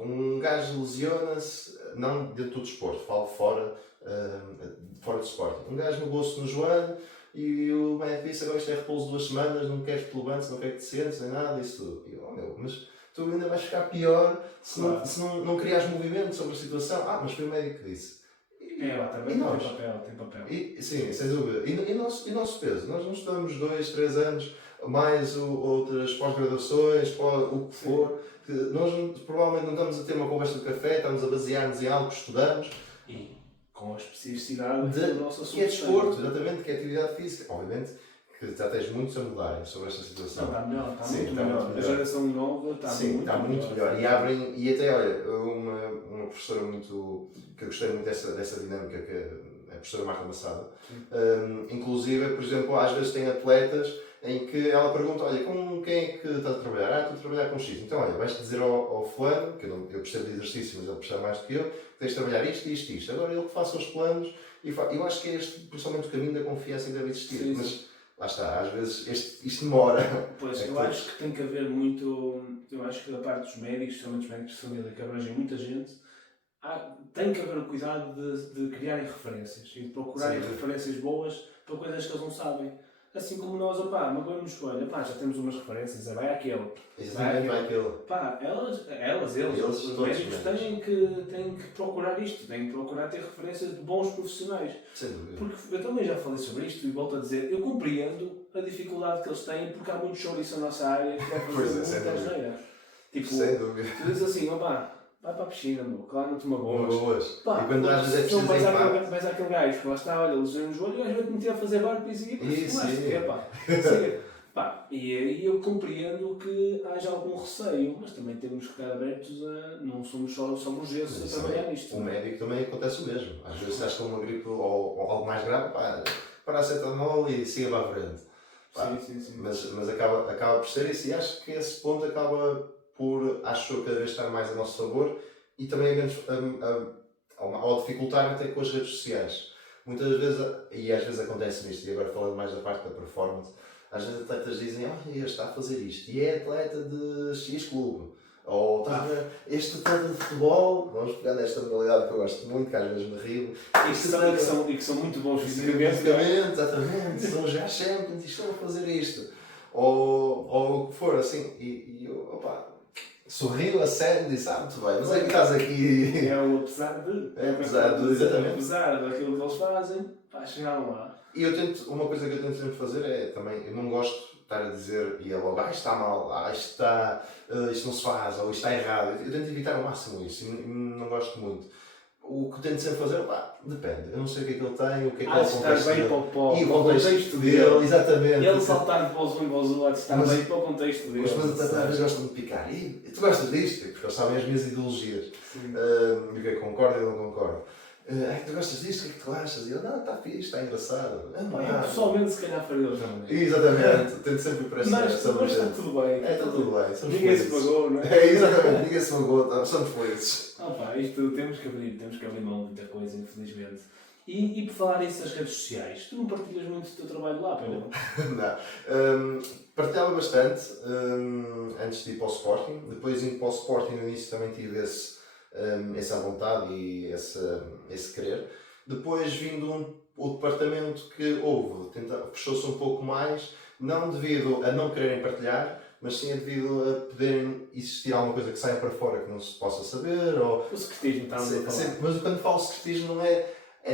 um gajo lesiona-se, não dentro do desporto, falo fora do desporto. Um gajo magoou-se no joelho e o médico disse: agora isto é repouso 2 semanas, não queres que te levantes, não queres que te sentes, nem nada, isso tudo. E eu, mas tu ainda vais ficar pior se não criares movimento sobre a situação. Mas foi o médico que disse. Também tem papel. Sim, sem dúvida. E nosso peso? Nós não estudamos 2, 3 anos, mais outras pós-graduações, o que for. Que nós provavelmente não estamos a ter uma conversa de café, estamos a basear-nos em algo que estudamos. E com a especificidade do nosso assunto. Que é desporto, exatamente, que é atividade física. Obviamente que já tens muitos a mudarem sobre esta situação. Está melhor, está muito melhor. A geração nova está muito melhor. E abrem, e até, olha, uma professora que eu gostei muito dessa dinâmica, que é a professora Marta Massada, inclusive, por exemplo, às vezes tem atletas em que ela pergunta: olha, com quem é que estás a trabalhar? Estou a trabalhar com X. Então, olha, vais-te dizer ao fulano, que eu percebo de exercício, mas ele percebe mais do que eu, que tens de trabalhar isto, isto, isto. Agora ele que faça os planos, eu acho que é este, principalmente, o caminho da confiança que deve existir. Sim. Mas, lá está, às vezes isto demora. Pois, eu acho que tem que haver muito, eu acho que da parte dos médicos, especialmente os médicos de família, que abrangem muita gente, tem que haver o cuidado de criarem referências e de procurarem referências boas para coisas que eles não sabem. Assim como nós, magoamos no joelho, já temos umas referências, vai àquele. Exatamente, vai àquele. Eles os médicos têm que procurar isto, têm que procurar ter referências de bons profissionais. Sem dúvida. Porque eu também já falei sobre isto e volto a dizer, eu compreendo a dificuldade que eles têm, porque há muito chouriço na nossa área que vai fazer muita asneira. Tipo, sem dúvida. Tu dizes assim, vai para a piscina, claro, não te magoas. E quando às vezes é preciso vais àquele gajo que lá está, olha, lesão no joelho, e às vezes meter a fazer burpees e eu compreendo que haja algum receio, mas também temos que estar abertos não somos só burgueses a trabalhar nisto. O médico também acontece o mesmo. Às vezes estás com uma gripe ou algo mais grave, paracetamol e siga para a frente. Sim. Mas acaba por ser isso, e acho que esse ponto acaba por, cada vez estar mais a nosso favor, e também ao dificultar até com as redes sociais. Muitas vezes, e às vezes acontece isto, e agora falando mais da parte da performance, às vezes atletas dizem: ele está a fazer isto, e é atleta de X clube. Ou este atleta de futebol, vamos pegar nesta modalidade que eu gosto muito, que às vezes me rio. E que são muito bons fisicamente. Exatamente, são já champions e estão a fazer isto. Ou o que for, assim, e eu, sorriu a sério e disse: muito bem, mas é que estás aqui. Apesar daquilo que eles fazem, chegaram lá. E uma coisa que eu tento sempre fazer é também, eu não gosto de estar a dizer e é logo: isto está mal, isto não se faz, ou isto está errado. Eu tento evitar ao máximo isso, e não gosto muito. O que tento sempre fazer, depende. Eu não sei o que é que ele tem, o que é que ele está bem para o contexto dele. Exatamente. Ele saltar de voz 1 em voz 2 está bem para o contexto dele. Os meus atletas gostam de picar. E tu gostas disto? Porque eles sabem as minhas ideologias. E o que é que concordo e não concordo. Tu gostas disto? O que é que tu achas? E eu: não, está fixe, está engraçado. Eu pessoalmente se calhar faria também. Exatamente. Tento sempre para mas está tudo bem. Está tudo bem. Ninguém se pagou, não é? Exatamente. Ninguém se pagou. Somos felizes. Isto temos que abrir mão de muita coisa, infelizmente. E por falar nisso das redes sociais, tu não partilhas muito do teu trabalho lá, Pedro? Não. Partilhava bastante antes de ir para o Sporting. Depois, indo para o Sporting, no início também tive essa vontade e esse querer. Depois, vindo o departamento que houve, fechou-se um pouco mais, não devido a não quererem partilhar, mas sim devido a poderem existir alguma coisa que saia para fora que não se possa saber. Ou o secretismo está a falar. Mas quando falo secretismo não é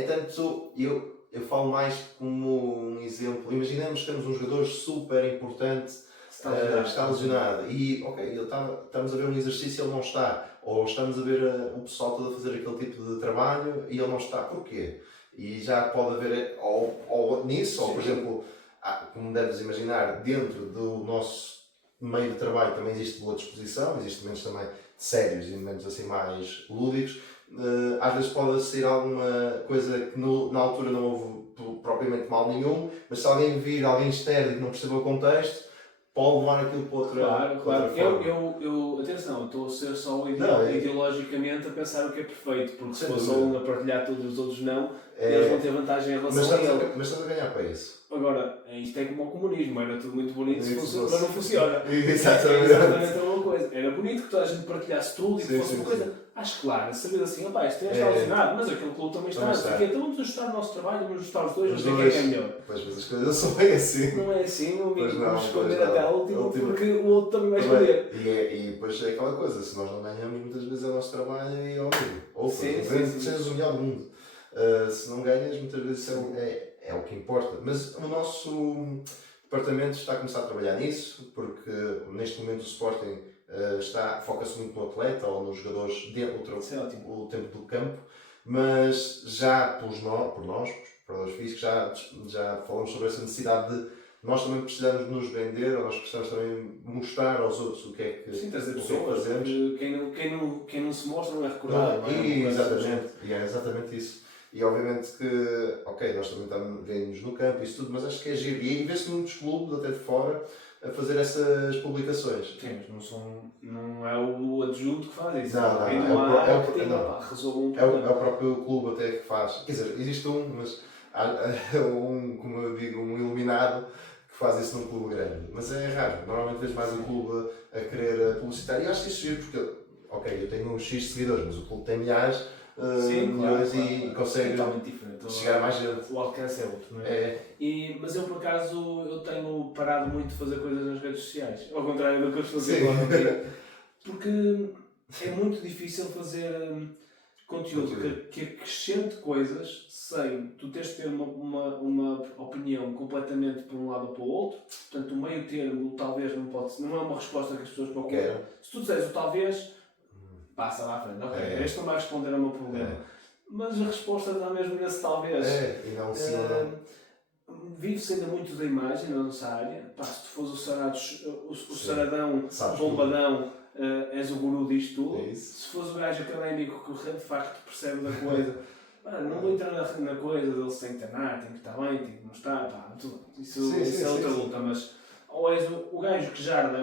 tanto. Eu falo mais como um exemplo. Imaginemos que temos um jogador super importante está lesionado e, ok, estamos a ver um exercício e ele não está, ou estamos a ver o pessoal todo a fazer aquele tipo de trabalho e ele não está, porquê? E já pode haver, ou nisso, ou por exemplo, como deves imaginar, dentro do nosso meio de trabalho também existe boa disposição, existe momentos também sérios e momentos assim mais lúdicos. Às vezes pode ser alguma coisa que na altura não houve propriamente mal nenhum, mas se alguém vir, alguém externo que não perceba o contexto, pode levar aquilo para outra, Claro. outra forma. Atenção, estou a ser só Não, ideologicamente a pensar o que é perfeito, porque se Sem for só dúvida. um a partilhar tudo e os outros não, eles vão ter vantagem em Mas relação a ele. estamos a ganhar para isso. Agora, isto é como o comunismo, era tudo muito bonito, Isso mas não funciona. Exatamente. É exatamente a mesma coisa. Era bonito que toda a gente partilhasse tudo e que fosse uma coisa, acho claro, saber assim, opá, este tem está lesionado, mas aquele clube também está, então vamos ajustar o nosso trabalho, vamos ajustar os dois, vamos ver quem é melhor. Pois, mas as coisas não são bem assim. Não é assim, meu amigo, Pois não, vamos esconder pois não. até a última, porque o outro também vai esconder. E depois é aquela coisa, se nós não ganhamos, muitas vezes é o nosso trabalho e é o amigo. Ou Sim. sejas o melhor do mundo. Se não ganhas, muitas vezes é o que importa. Mas o nosso departamento está a começar a trabalhar nisso, porque neste momento o Sporting foca-se muito no atleta ou nos jogadores dentro o tempo do campo, mas já por nós, preparadores físicos, já falamos sobre essa necessidade de nós também precisamos nos vender, ou nós precisamos também mostrar aos outros o que é que, trazer o que pessoas, fazemos. Quem não se mostra não é recordado. Exatamente, e é exatamente isso. E obviamente que, ok, nós também vemos no campo e isso tudo, mas acho que é giro. E vê-se muitos clubes, até de fora, a fazer essas publicações. Sim, mas não é o adjunto que faz isso. Não, é o próprio clube até que faz. Quer dizer, existe mas há como eu digo, um iluminado que faz isso num clube grande. Mas é raro. Normalmente vês mais um clube a querer publicitar. E acho que isso é giro, porque, ok, eu tenho uns X seguidores, mas o clube tem milhares. Milhões e consegue chegar a mais gente. O alcance é outro, não é? Mas eu por acaso eu tenho parado muito de fazer coisas nas redes sociais, ao contrário do que eu estou a dizer agora, porque é muito difícil fazer conteúdo que acrescente coisas sem tu teres de ter uma opinião completamente para um lado ou para o outro. Portanto, o meio termo talvez não é uma resposta que as pessoas procuram. Se tu disseres o talvez, passa lá à frente, ok, este não vai responder ao meu problema. Mas a resposta dá mesmo nesse talvez. E não sim ou não. Vive-se ainda muito da imagem na nossa área. Se tu fores o saradão, o bombadão, és o guru disto tudo. Se fores o gajo académico que de facto percebe da coisa, não vou entrar na coisa dele se tem que treinar, tem que estar bem, tem que não estar, isso é outra luta, mas ou és o gajo que jarda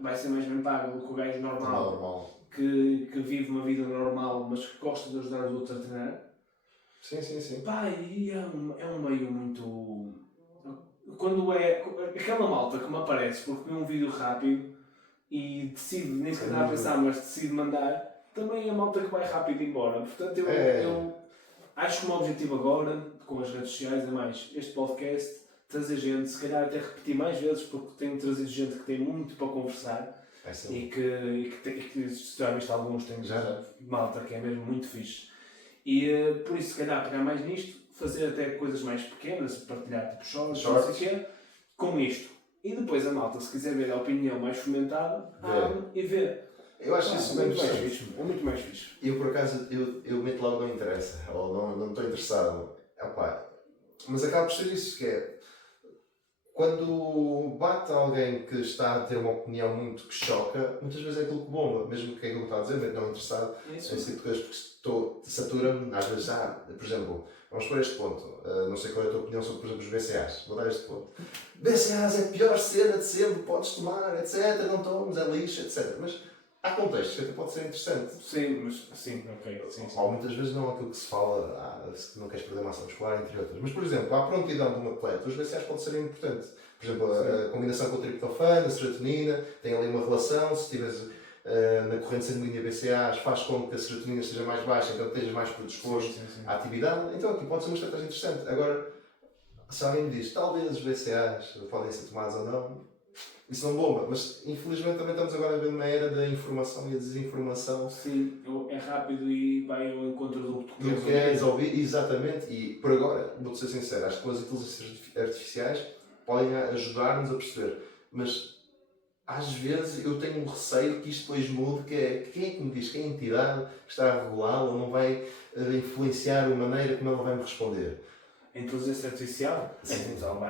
vai ser mais bem pago do que o gajo normal. Que vive uma vida normal, mas que gosta de ajudar os outros a treinar. Sim. E é um meio muito... Quando é aquela malta que me aparece porque vê um vídeo rápido e decide, nem sequer estava a pensar, mas decide mandar, também é a malta que vai rápido embora. Portanto, eu acho que o meu objetivo agora, com as redes sociais, é mais este podcast, trazer gente, se calhar até repetir mais vezes, porque tenho trazido gente que tem muito para conversar. E que se já viste alguns, tem já malta que é mesmo muito fixe. E por isso, se calhar, pegar mais nisto, fazer até coisas mais pequenas, partilhar tipo shorts, não sei o quê, com isto. E depois a malta, se quiser ver a opinião mais fomentada, e ver. Eu acho isso muito mais fixe. É muito mais fixe. Eu, por acaso, eu meto logo não interessa, ou não estou interessado. Mas acaba por ser isso, que é quando bate alguém que está a ter uma opinião muito que choca, muitas vezes é aquilo que bomba, mesmo que é aquilo que está a dizer, não interessado, esse tipo de coisas, porque satura-me, às vezes, por exemplo, vamos por este ponto, não sei qual é a tua opinião sobre, por exemplo, os BCAAs, vou dar este ponto. BCAAs é a pior cena de sempre, podes tomar, etc, não tomes, é lixo, etc. Mas há contextos que até pode ser interessante. Sim. Ou muitas vezes não é aquilo que se fala, se não queres perder massa muscular, entre outras. Mas, por exemplo, a prontidão de um atleta, os BCAAs pode ser importante. Por exemplo, a combinação com o triptofano, a serotonina, tem ali uma relação. Se estiveres na corrente sanguínea BCAAs, faz com que a serotonina esteja mais baixa, então estejas mais predisposto à atividade. Então aqui pode ser uma estratégia interessante. Agora, se alguém me diz, talvez os BCAAs podem ser tomados ou não, isso não bomba, mas infelizmente também estamos agora a ver uma era da informação e a desinformação. Sim, é rápido e vai ao encontro do que queres ouvir. Exatamente, e por agora, vou-te ser sincero, acho que as inteligências artificiais podem ajudar-nos a perceber, mas às vezes eu tenho um receio que isto depois mude, que é quem é que me diz, quem é a entidade que está a regulá-lo não vai influenciar a maneira como ela vai me responder. A inteligência artificial,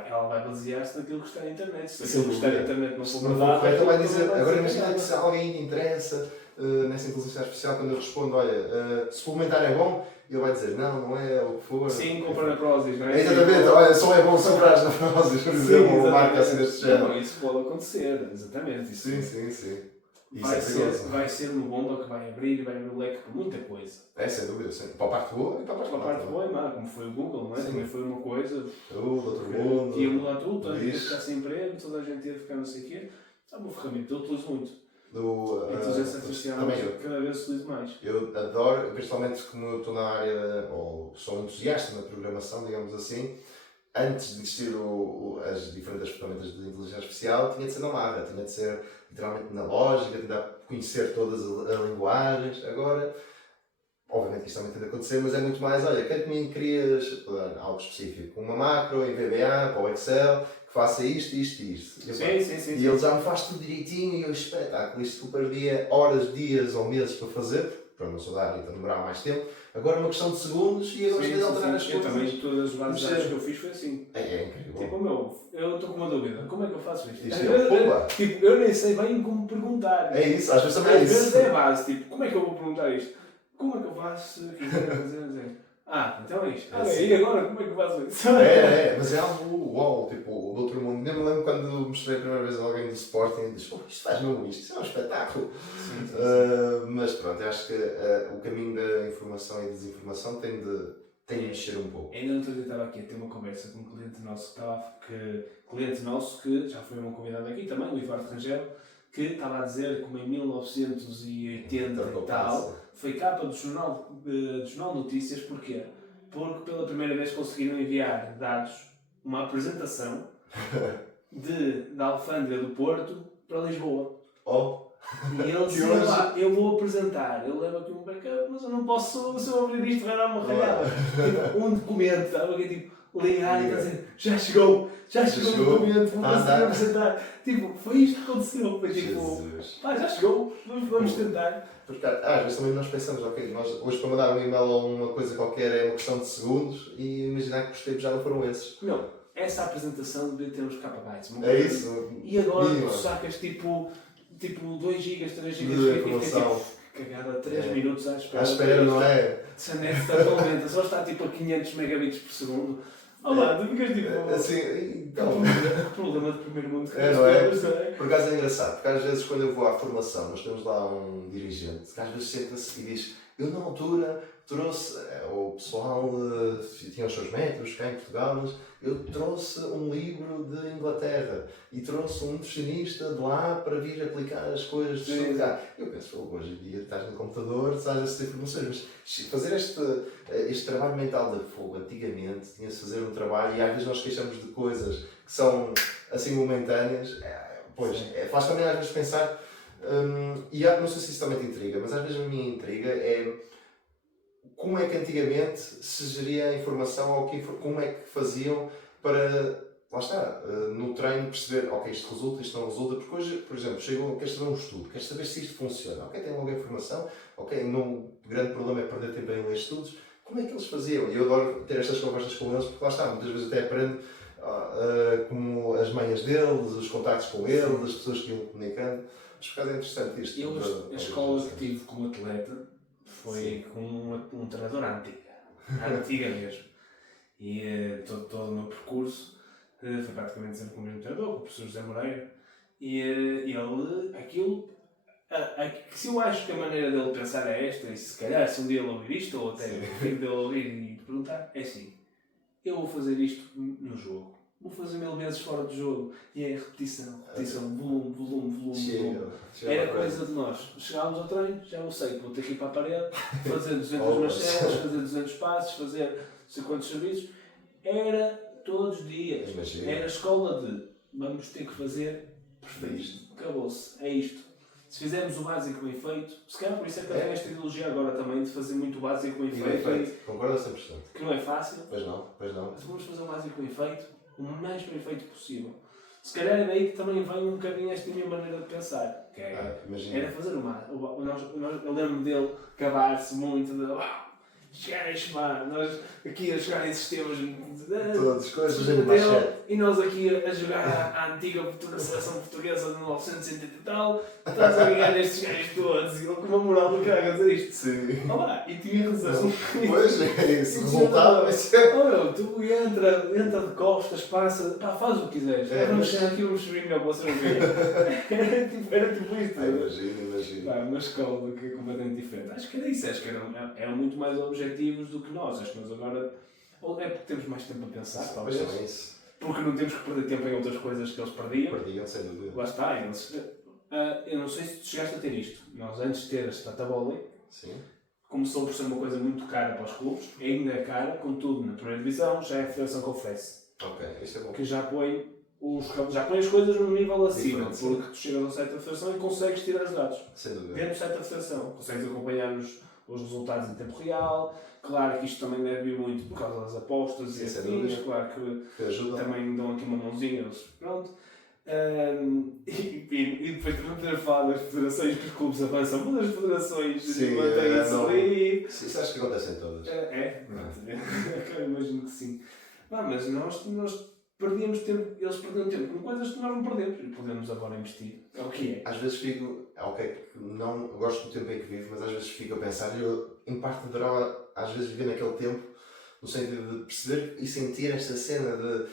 ela vai basear-se naquilo que está na internet. Se Sem aquilo que está na dúvida. internet não Se for não for verdade, correto, ele vai dizer. vai Agora dizer imagina que se alguém que interessa nessa inteligência artificial, quando eu respondo, olha, suplementar é bom, ele vai dizer, não é o que for. Sim, compra na Prozis, não é? Exatamente, olha, só é bom só para as Prozis, por exemplo, uma marca assim deste género. Não, isso pode acontecer, exatamente. Isso Sim. vai ser uma bomba que vai abrir e vai abrir o leque por muita coisa. É, sem dúvida, sim. Para a parte boa e para a parte Pela parte boa é má, como foi o Google, não é? Sim. Também foi uma coisa outro mundo. que ia mudar tudo, toda a gente ia ficar sem emprego, toda a gente ia ficar não sei o quê. É uma ferramenta, eu utilizo muito. A inteligência artificial também eu. cada vez utilizo mais. Eu adoro, principalmente como eu estou na área, ou sou entusiasta na programação, digamos assim, antes de existir as diferentes ferramentas de inteligência artificial, tinha de ser na marra, tinha de ser literalmente na lógica, tentar conhecer todas as linguagens. Agora, obviamente que isto também tem de acontecer, mas é muito mais, olha, quero que me crias algo específico, uma macro em VBA, para o Excel, que faça isto. Sim. E ele já me faz tudo direitinho e eu espetáculo, isto que eu perdia horas, dias ou meses para fazer, para não sou da área, então demorava mais tempo. Agora é uma questão de segundos e agora estou a alterar as coisas. Eu também, todas as bases de dados que eu fiz foi assim. É incrível. Tipo, eu estou com uma dúvida, como é que eu faço isto? Tipo, eu nem sei bem como perguntar. É isso, às vezes também é isso. Às vezes é a base, tipo, como é que eu vou perguntar isto? Como é que eu faço se quiser fazer? Então é isto. E agora como é que eu faço isso? Mas é algo uau, tipo, do outro mundo. Nem me lembro quando mostrei a primeira vez a alguém do Sporting e disse, isto faz mesmo isto é um espetáculo. Sim. Mas pronto, eu acho que o caminho da informação e desinformação tem de mexer um pouco. Ainda não estava aqui a ter uma conversa com um cliente nosso que já foi um convidado aqui também, o Eduardo Rangel, que estava a dizer como em 1980 e tal, foi capa do jornal Notícias. Porquê? Porque pela primeira vez conseguiram enviar dados, uma apresentação da Alfândega do Porto para Lisboa. E ele dizia lá, eu vou apresentar, eu levo aqui um backup, mas eu não posso, se eu abrir isto vai dar uma ralhada. Tipo, um documento, estava aqui tipo, ligar e dizer, já chegou o documento, vou conseguir apresentar. Tipo, foi isto que aconteceu. Foi tipo, já chegou, vamos tentar. Porque às vezes também nós pensamos, ok, nós hoje para mandar um e-mail ou uma coisa qualquer é uma questão de segundos e imaginar que os tempos já não foram esses. Não, essa apresentação devia ter uns kB. É isso. E agora tu sacas tipo 2 GB, 3 GB de informação. Cagada 3 minutos à espera. À espera, não é? Se a net está tão lenta, só está tipo a 500 megabits por segundo. Olá, tu ficas tipo. Assim, então. Problema de primeiro mundo que não é? Por acaso é engraçado, porque às vezes quando eu vou à formação, nós temos lá um dirigente que às vezes senta-se e diz: eu na altura trouxe, o pessoal tinha os seus métodos cá em Portugal, mas eu trouxe um livro de Inglaterra e trouxe um nutricionista de lá para vir aplicar as coisas de cá. Eu penso, hoje em dia estás no computador, sabes essas informações, mas fazer este trabalho mental de fogo, antigamente tinha-se fazer um trabalho e às vezes nós queixamos de coisas que são assim momentâneas, faz também às vezes pensar, e não sei se isso também te intriga, mas às vezes a minha intriga é como é que antigamente se geria a informação ou como é que faziam para, lá está, no treino perceber, ok, isto resulta, isto não resulta, porque hoje, por exemplo, queres saber um estudo, queres saber se isto funciona, ok, tem logo a informação, ok, o grande problema é perder tempo em ler estudos, como é que eles faziam? E eu adoro ter estas conversas com eles, porque lá está, muitas vezes até aprendo como as manhas deles, os contactos com eles, as pessoas que iam comunicando, mas por acaso é interessante isto. Eu, a escola que tive como atleta, foi com um treinador antiga mesmo. E todo o meu percurso foi praticamente sempre com o mesmo treinador, com o professor José Moreira. E ele, aquilo, se eu acho que a maneira dele pensar é esta, e se calhar se um dia ele ouvir isto, ou até o filho dele ouvir e perguntar, é assim, eu vou fazer isto no jogo. Vou fazer 1000 vezes fora do jogo. E é repetição, volume. Era coisa de nós. Chegávamos ao treino, já eu sei que vou ter que ir para a parede, fazer 200 marchelas, fazer 200 passos, fazer não sei quantos serviços. Era todos os dias. Imagina. Era a escola de vamos ter que fazer perfeito. Acabou-se. É isto. Se fizermos o básico bem feito, se calhar por isso é que eu tenho esta ideologia agora também de fazer muito básico bem feito. Concordo a 100%. Que não é fácil. Pois não. Mas vamos fazer o básico bem feito, o mais bem feito possível. Se calhar é daí que também vem um bocadinho esta minha maneira de pensar. Que imagina. era fazer eu lembro dele acabar-se muito de chegares, pá, nós aqui a jogar em sistemas Todas coisas em machete. e nós aqui a jogar a antiga seleção portuguesa de 1980 e tal, estás a ganhar nestes gajos todos, e ele com uma moral do caralho a dizer isto. Sim. Olá, e tinha razão. Pois, é isso. O resultado vai ser. Meu, tu entra de costas, passa, pá, faz o que quiseres. Vamos chegar aqui, vamos subir melhor para você ver. Era tipo isto. Imagina. Pá, uma escola que é completamente diferente. Acho que era isso, acho que eram muito mais objetivos do que nós. Acho que nós agora. Ou é porque temos mais tempo a pensar, talvez. Pois é isso. Porque não temos que perder tempo em outras coisas que eles perdiam. Perdiam, sem dúvida. Lá está, eu não sei se tu chegaste a ter isto. Nós, antes de ter a Statabolli, começou por ser uma coisa muito cara para os clubes, ainda é cara, contudo, na primeira divisão já é a federação que oferece. Ok, isso é bom. Que já põe as coisas num nível acima, Diferente, porque tu chegas ao site da federação e consegues tirar os dados. Sem dúvida. Dentro do site da federação, consegues acompanhar os resultados em tempo real. Claro que isto também deve vir muito por causa das apostas e assim, claro que ajuda. Também dão aqui uma mãozinha, eles, pronto. E depois também ter falado das federações que os clubes avançam, mas as federações mantêm-se ali. Isso acho que acontece em todas. Eu imagino que sim. Mas nós perdíamos tempo, eles perdiam tempo com coisas que nós não perdemos e podemos agora investir. É o que é. Às vezes fico, não gosto do tempo em que vivo, mas às vezes fico a pensar, eu em parte adorava às vezes viver naquele tempo, no sentido de perceber e sentir esta cena de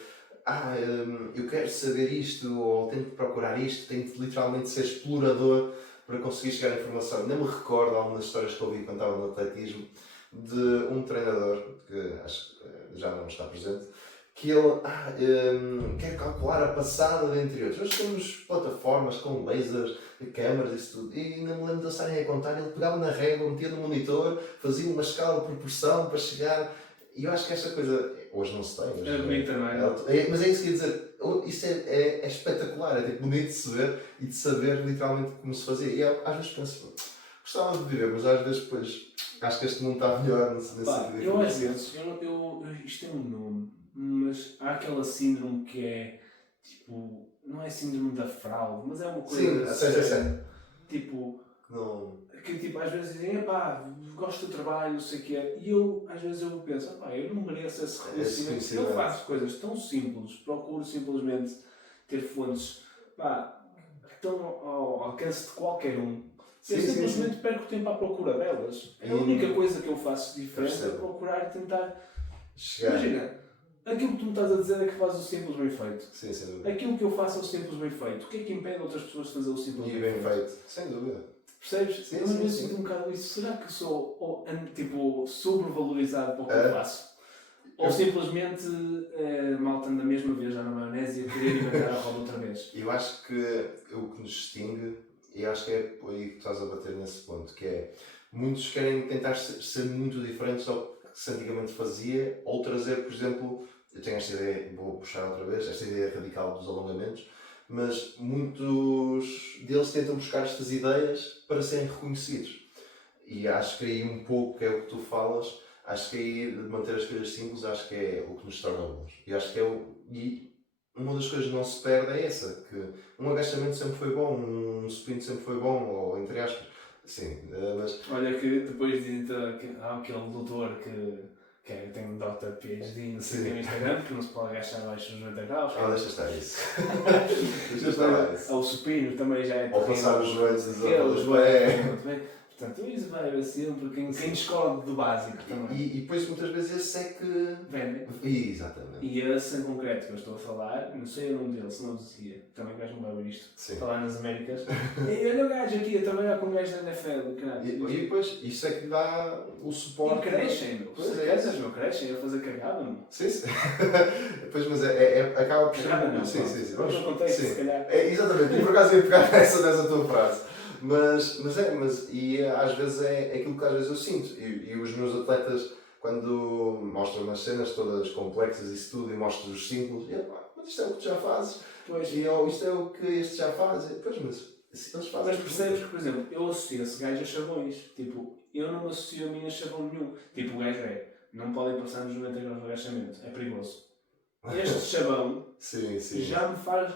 eu quero saber isto, ou tenho que procurar isto, tenho que literalmente ser explorador para conseguir chegar à informação. Ainda me recordo algumas histórias que ouvi quando estava no atletismo, de um treinador, que acho que já não está presente, que ele quer calcular a passada de entre outros. Nós temos plataformas com lasers, câmaras e isso tudo. E ainda me lembro de estarem a contar, ele pegava na régua, metia no monitor, fazia uma escala de proporção para chegar. E eu acho que esta coisa, hoje não se tem. É bonita, não é? Mas é isso que eu ia dizer, isso é espetacular, é tipo bonito de se ver e de saber literalmente como se fazia. E eu, às vezes penso, gostava de viver, mas às vezes depois acho que este mundo está melhor nesse sentido. Eu às vezes, isto é um nome, mas há aquela síndrome que é tipo, não é síndrome da fraude, mas é uma coisa. Sim. Tipo, não. Que tipo, às vezes dizem, gosto do trabalho, não sei o que é. E eu, às vezes, penso, eu não mereço esse reconhecimento. Eu faço coisas tão simples, procuro simplesmente ter fontes que estão ao alcance de qualquer um. Eu simplesmente perco tempo à procura delas. A única coisa que eu faço diferente é procurar e tentar chegar. Imagina, aquilo que tu me estás a dizer é que fazes o simples bem feito. Sim, sem dúvida. Aquilo que eu faço é o simples bem feito. O que é que impede outras pessoas de fazer o simples bem feito? Sem dúvida. Percebes? Eu às vezes sinto um bocado isso. Será que eu sou sobrevalorizado para o que eu faço? Ou simplesmente malta da mesma vez já na maionese e a querer inventar a roda outra vez? Eu acho que o que nos distingue, e acho que é por aí que estás a bater nesse ponto, que é muitos querem tentar ser muito diferentes ao que se antigamente fazia, ou trazer, por exemplo, eu tenho esta ideia, vou puxar outra vez, esta ideia radical dos alongamentos, mas muitos deles tentam buscar estas ideias para serem reconhecidos. E acho que aí um pouco que é o que tu falas, acho que aí de manter as coisas simples, acho que é o que nos torna bons. E acho que e uma das coisas que não se perde é essa, que um agachamento sempre foi bom, um supino sempre foi bom, ou entre aspas, sim, mas... Olha que depois de há aquele doutor que tem um Dr. PhD no Instagram, que não se pode agachar abaixo dos 90 graus. Deixa estar isso. Deixa estar isso. O supino também já é... Ou passar os joelhos os joelhos. Portanto, isso vai haver sempre quem discorde do básico também. E depois muitas vezes esse é que... Vende. Exatamente. E esse em concreto que eu estou a falar, não sei o nome dele, se não dizia, também o gajo não vai ver isto, falar nas Américas. E olha o gajo aqui a trabalhar com o gajo da NFL, caralho. E depois, isso é que dá o suporte. E crescem, meu. Certezas, meu, crescem a fazer cagada, meu. Sim. Pois, mas acaba por ser... Cagada não. Sim. Vamos ao contexto, se calhar. Exatamente, e por acaso ia pegar nessa tua frase. Mas às vezes é aquilo que às vezes eu sinto. E os meus atletas, quando mostram umas cenas todas complexas e isso tudo, e mostram os símbolos, mas isto é o que tu já fazes. Pois. E isto é o que este já faz. Pois, mas eles fazem. Mas percebes que, por exemplo, eu associo esse gajo a chavões. Tipo, eu não associo a mim a chavão nenhum. Tipo, o gajo não podem passar nos 90 graus de agachamento. É perigoso. Este chavão sim. já me faz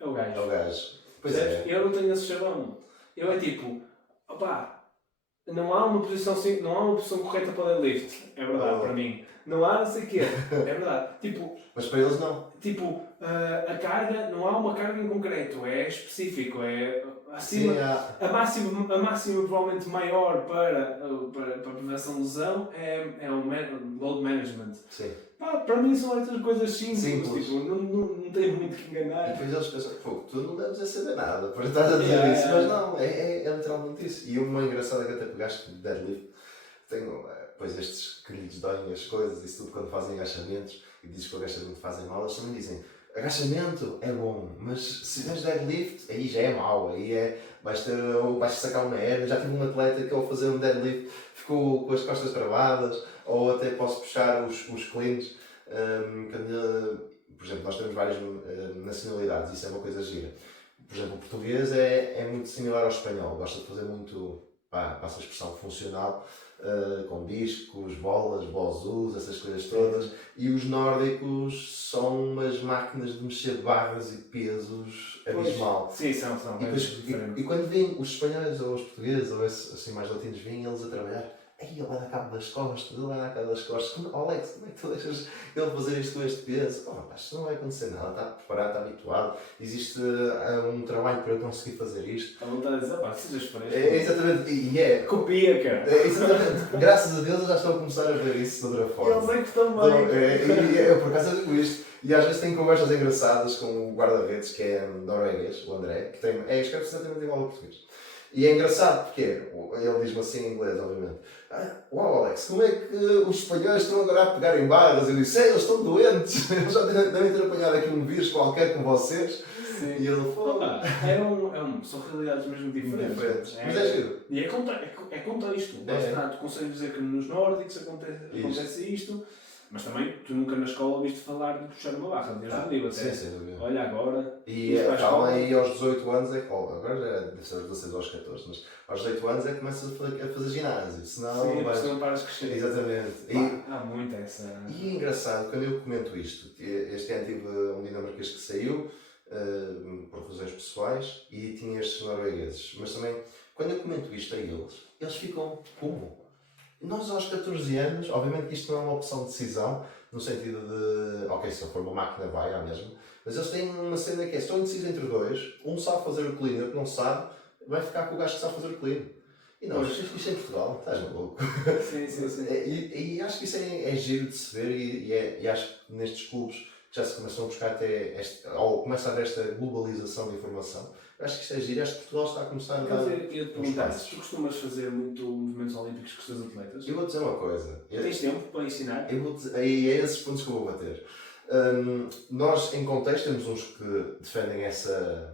é o gajo. É o gajo. Pois Percebes? é. Eu não tenho esse chavão. Eu é tipo, opá, não há uma posição, não há uma posição correta para o deadlift. É verdade, para mim. Não há não sei o quê. É verdade. Tipo, Mas para eles não. a carga, não há uma carga em concreto. É específico. É acima. Sim, há. A máxima provavelmente maior para prevenção de lesão é o load management. Sim. Pá, para mim são estas coisas simples. Simples. Tipo, não tem muito que E enganar. depois eles pensam, pô, tu não deves saber nada para estar a dizer Yeah, isso, yeah. mas não, é literalmente isso. E uma engraçada que até pegaste de deadlift, tenho depois estes que lhes doem as coisas, isso tudo quando fazem agachamentos e dizes que o agachamento fazem mal, eles também dizem, agachamento é bom, mas se fizeres deadlift, aí já é mau, aí vais sacar uma hernia. Já tive um atleta que ao fazer um deadlift ficou com as costas travadas, ou até posso puxar os cleans. Por exemplo, nós temos várias nacionalidades, isso é uma coisa gira. Por exemplo, o português é muito similar ao espanhol, gosta de fazer muito, passa a expressão, funcional, com discos, bolas, bozus, essas coisas todas. E os nórdicos são umas máquinas de mexer barras e pesos abismal. Sim, são. E quando vêm os espanhóis ou os portugueses, ou esses assim mais latinos, vêm eles a trabalhar, aí ele vai dar cabo das costas, Alex, como é que tu deixas ele fazer isto com este peso? Oh, rapaz, isto não vai acontecer nada, está preparado, está habituado, existe um trabalho para eu conseguir fazer isto. A vontade de dizer, pá, sejas fresco. É exatamente, Copia, cara. é exatamente, graças a Deus eu já estou a começar a ver isso de outra forma. Eles é que estão bem. Eu por acaso digo isto, e às vezes tenho conversas engraçadas com o guarda-redes, que é norueguês, o André, que escreve exatamente igual ao português. E é engraçado porque ele diz-me assim em inglês, obviamente. Uau, Alex, como é que os espanhóis estão agora a pegar em barras? Eu disse, eles estão doentes, eles já devem ter apanhado aqui um vírus qualquer com vocês. Sim. E ele falou. São realidades mesmo diferentes. Mas é giro. E é contexto. Tu consegues dizer que nos nórdicos acontece isto, mas também tu nunca na escola ouviste falar de puxar uma barra, desde o livro até. Sim. Olha agora. E calma aí aos 18 anos, agora já deve ser aos 16 ou aos 14, mas aos 18 anos é que começas a fazer ginásio, senão não paras de crescer. Exatamente. Há muito essa. E é engraçado, quando eu comento isto, este ano tive um dinamarquês que saiu, por razões pessoais, e tinha estes noruegueses, mas também, quando eu comento isto a eles ficam como? Nós aos 14 anos, obviamente que isto não é uma opção de decisão, no sentido de, ok, se eu for uma máquina vai, há mesmo, mas eles têm uma cena que é, estão indecisos entre dois, um sabe fazer o clean, outro não sabe, vai ficar com o gajo que sabe fazer o clean. E nós, isto é em Portugal, estás maluco? Sim. E acho que isso é giro de se ver e acho que nestes clubes já se começam a buscar até, ou começa a haver esta globalização de informação. Acho que isto é giro, acho que Portugal está a começar a dar. Eu ia te perguntar, se tu costumas fazer muito movimentos olímpicos com os teus atletas? Eu vou dizer uma coisa. Tens tempo para ensinar? Aí é esses pontos que eu vou bater. Nós, em contexto, temos uns que defendem essa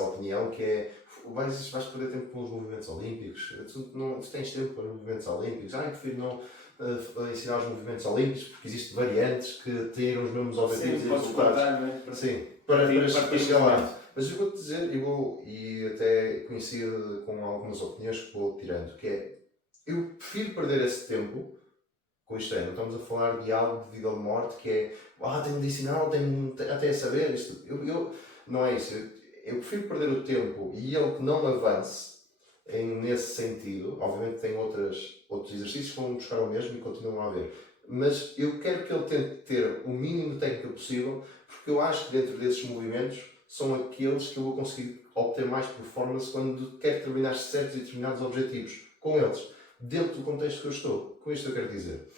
opinião, que é vais perder tempo com os movimentos olímpicos, tu tens tempo para os movimentos olímpicos, eu prefiro não ensinar os movimentos olímpicos porque existem variantes que têm os mesmos objetivos e resultados. Sim, para chegar lá. Mas eu vou-te dizer, e até conheci com algumas opiniões que vou tirando, que é, eu prefiro perder esse tempo com isto, não estamos a falar de algo de vida ou de morte, que é, tenho de ensinar, tenho até a saber, isto, não é isso, eu prefiro perder o tempo e ele que não avance nesse sentido. Obviamente tem outros exercícios que vão buscar o mesmo e continuam a haver, mas eu quero que ele tente ter o mínimo de técnica possível, porque eu acho que dentro desses movimentos são aqueles que eu vou conseguir obter mais performance quando quero terminar certos e determinados objetivos com eles, dentro do contexto que eu estou. Com isto eu quero dizer,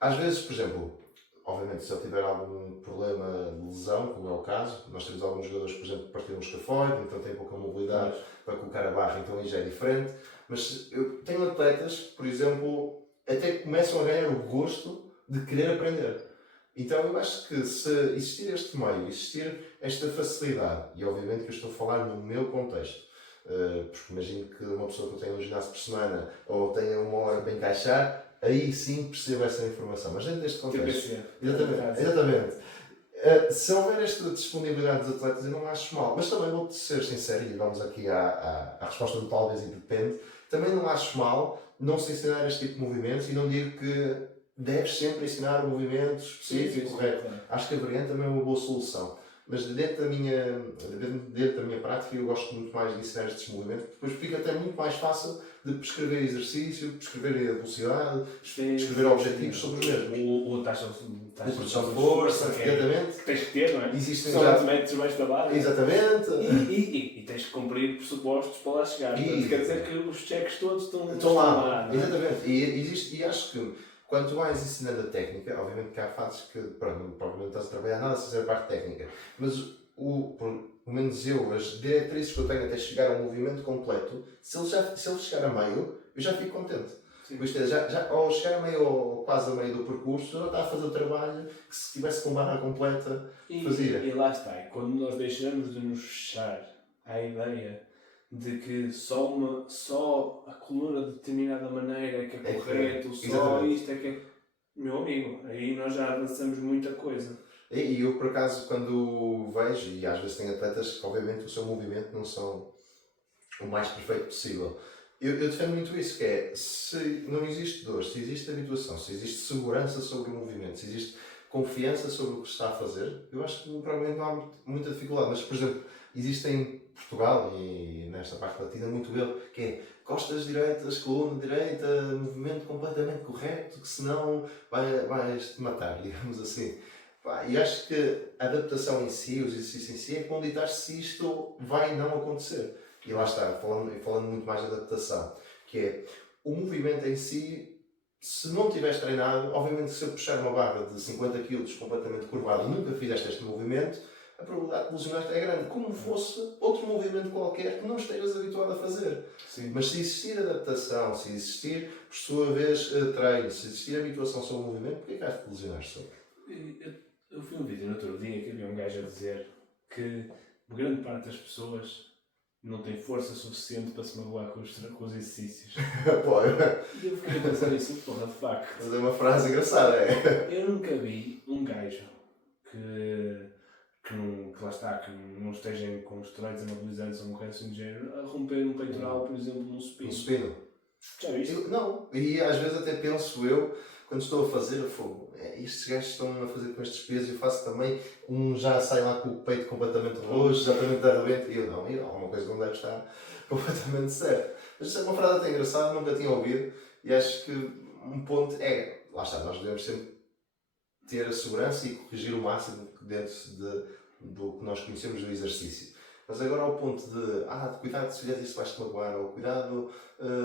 às vezes, por exemplo, obviamente se eu tiver algum problema de lesão, como é o caso, nós temos alguns jogadores, por exemplo, que partiram um escafoide, então têm pouca mobilidade para colocar a barra, então aí já é diferente, mas eu tenho atletas que, por exemplo, até começam a ganhar o gosto de querer aprender. Então eu acho que se existir este meio, existir esta facilidade, e obviamente que eu estou a falar no meu contexto, porque imagino que uma pessoa que eu tenho um ginásio por semana ou tenha uma hora para encaixar, aí sim percebo essa informação, mas dentro deste contexto. Exatamente. Se houver esta disponibilidade dos atletas, eu não acho mal, mas também vou ser sincero, e vamos aqui à resposta do talvez e depende, também não acho mal não se ensinar este tipo de movimentos, e não digo que deves sempre ensinar um movimento específico, correto. Acho que a variante também é uma boa solução. Mas dentro da minha prática eu gosto muito mais de ensinar estes movimentos, porque depois fica até muito mais fácil de prescrever exercício, prescrever a velocidade, prescrever objetivos sobre os mesmos. O taxa De produção de força, exatamente. Que tens que ter, não é? Existem Só já... te metes mais trabalho. Exatamente. E tens que cumprir pressupostos para lá chegar. Portanto, quer dizer que os cheques todos estão lá. Não é? Exatamente. E acho que quando tu vais ensinando a técnica, obviamente que há fases que provavelmente não estás a trabalhar nada sem fazer a parte técnica, mas pelo menos eu, as diretrizes que eu tenho até chegar ao movimento completo, se ele chegar a meio, eu já fico contente. Isto é, ao chegar a meio ou quase a meio do percurso, já está a fazer o trabalho que se tivesse com barra completa fazia. E lá está, e quando nós deixamos de nos fechar à ideia de que só a coluna de determinada maneira é que é correto, só exatamente. Isto é que é... Meu amigo, aí nós já avançamos muita coisa. E eu, por acaso, quando vejo, e às vezes tenho atletas que obviamente o seu movimento não são o mais perfeito possível, eu defendo muito isso, que é, se não existe dor, se existe habituação, se existe segurança sobre o movimento, se existe confiança sobre o que se está a fazer, eu acho que provavelmente não há muita dificuldade. Mas, por exemplo, existe em Portugal e nesta parte latina muito erro, que é costas direitas, coluna direita, movimento completamente correto, que senão vais-te matar, digamos assim. E acho que a adaptação em si, os exercícios em si, é que vão ditar se isto vai não acontecer. E lá está, falando muito mais de adaptação, que é o movimento em si, se não tiveres treinado, obviamente se eu puxar uma barra de 50 kg completamente curvada e nunca fizeste este movimento, a probabilidade de lesionar-te é grande, como fosse outro movimento qualquer que não estejas habituado a fazer. Sim. Mas se existir adaptação, se existir, por sua vez, treino, se existir habituação sobre o movimento, porquê é que has de lesionar sobre? Eu vi um vídeo no outro dia que havia um gajo a dizer que grande parte das pessoas não tem força suficiente para se magoar com os exercícios. E eu fiquei a pensar isso, porra, fuck. Mas é uma frase engraçada, é? Eu nunca vi um gajo que lá está, que não esteja com os esteroides imobilizantes ou um coisa assim do género, a romper um peitoral, por exemplo, num supino. Um supino? Já viste? Não. E às vezes até penso eu, quando estou a fazer, estes gajos estão a fazer com estes pesos, eu faço também, um já sai lá com o peito completamente roxo, exatamente da rebento, e eu não, alguma coisa não deve estar completamente certa. Mas isso é uma frase até engraçada, nunca tinha ouvido, e acho que um ponto é, lá está, nós devemos sempre ter a segurança e corrigir o máximo dentro do que nós conhecemos do exercício. Mas agora ao ponto de cuidado se fizeres isto vais-te magoar, ou cuidado,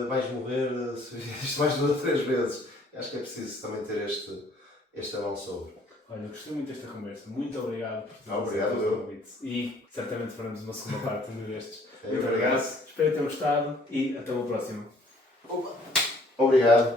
vais morrer se fizeres isto mais 2 ou 3 vezes. Acho que é preciso também ter este avanço sobre. Olha, gostei muito desta conversa. Muito obrigado por ter Obrigado, o convite. E certamente faremos uma segunda parte destes. Muito obrigado. Espero que tenham gostado e até uma próxima. Obrigado.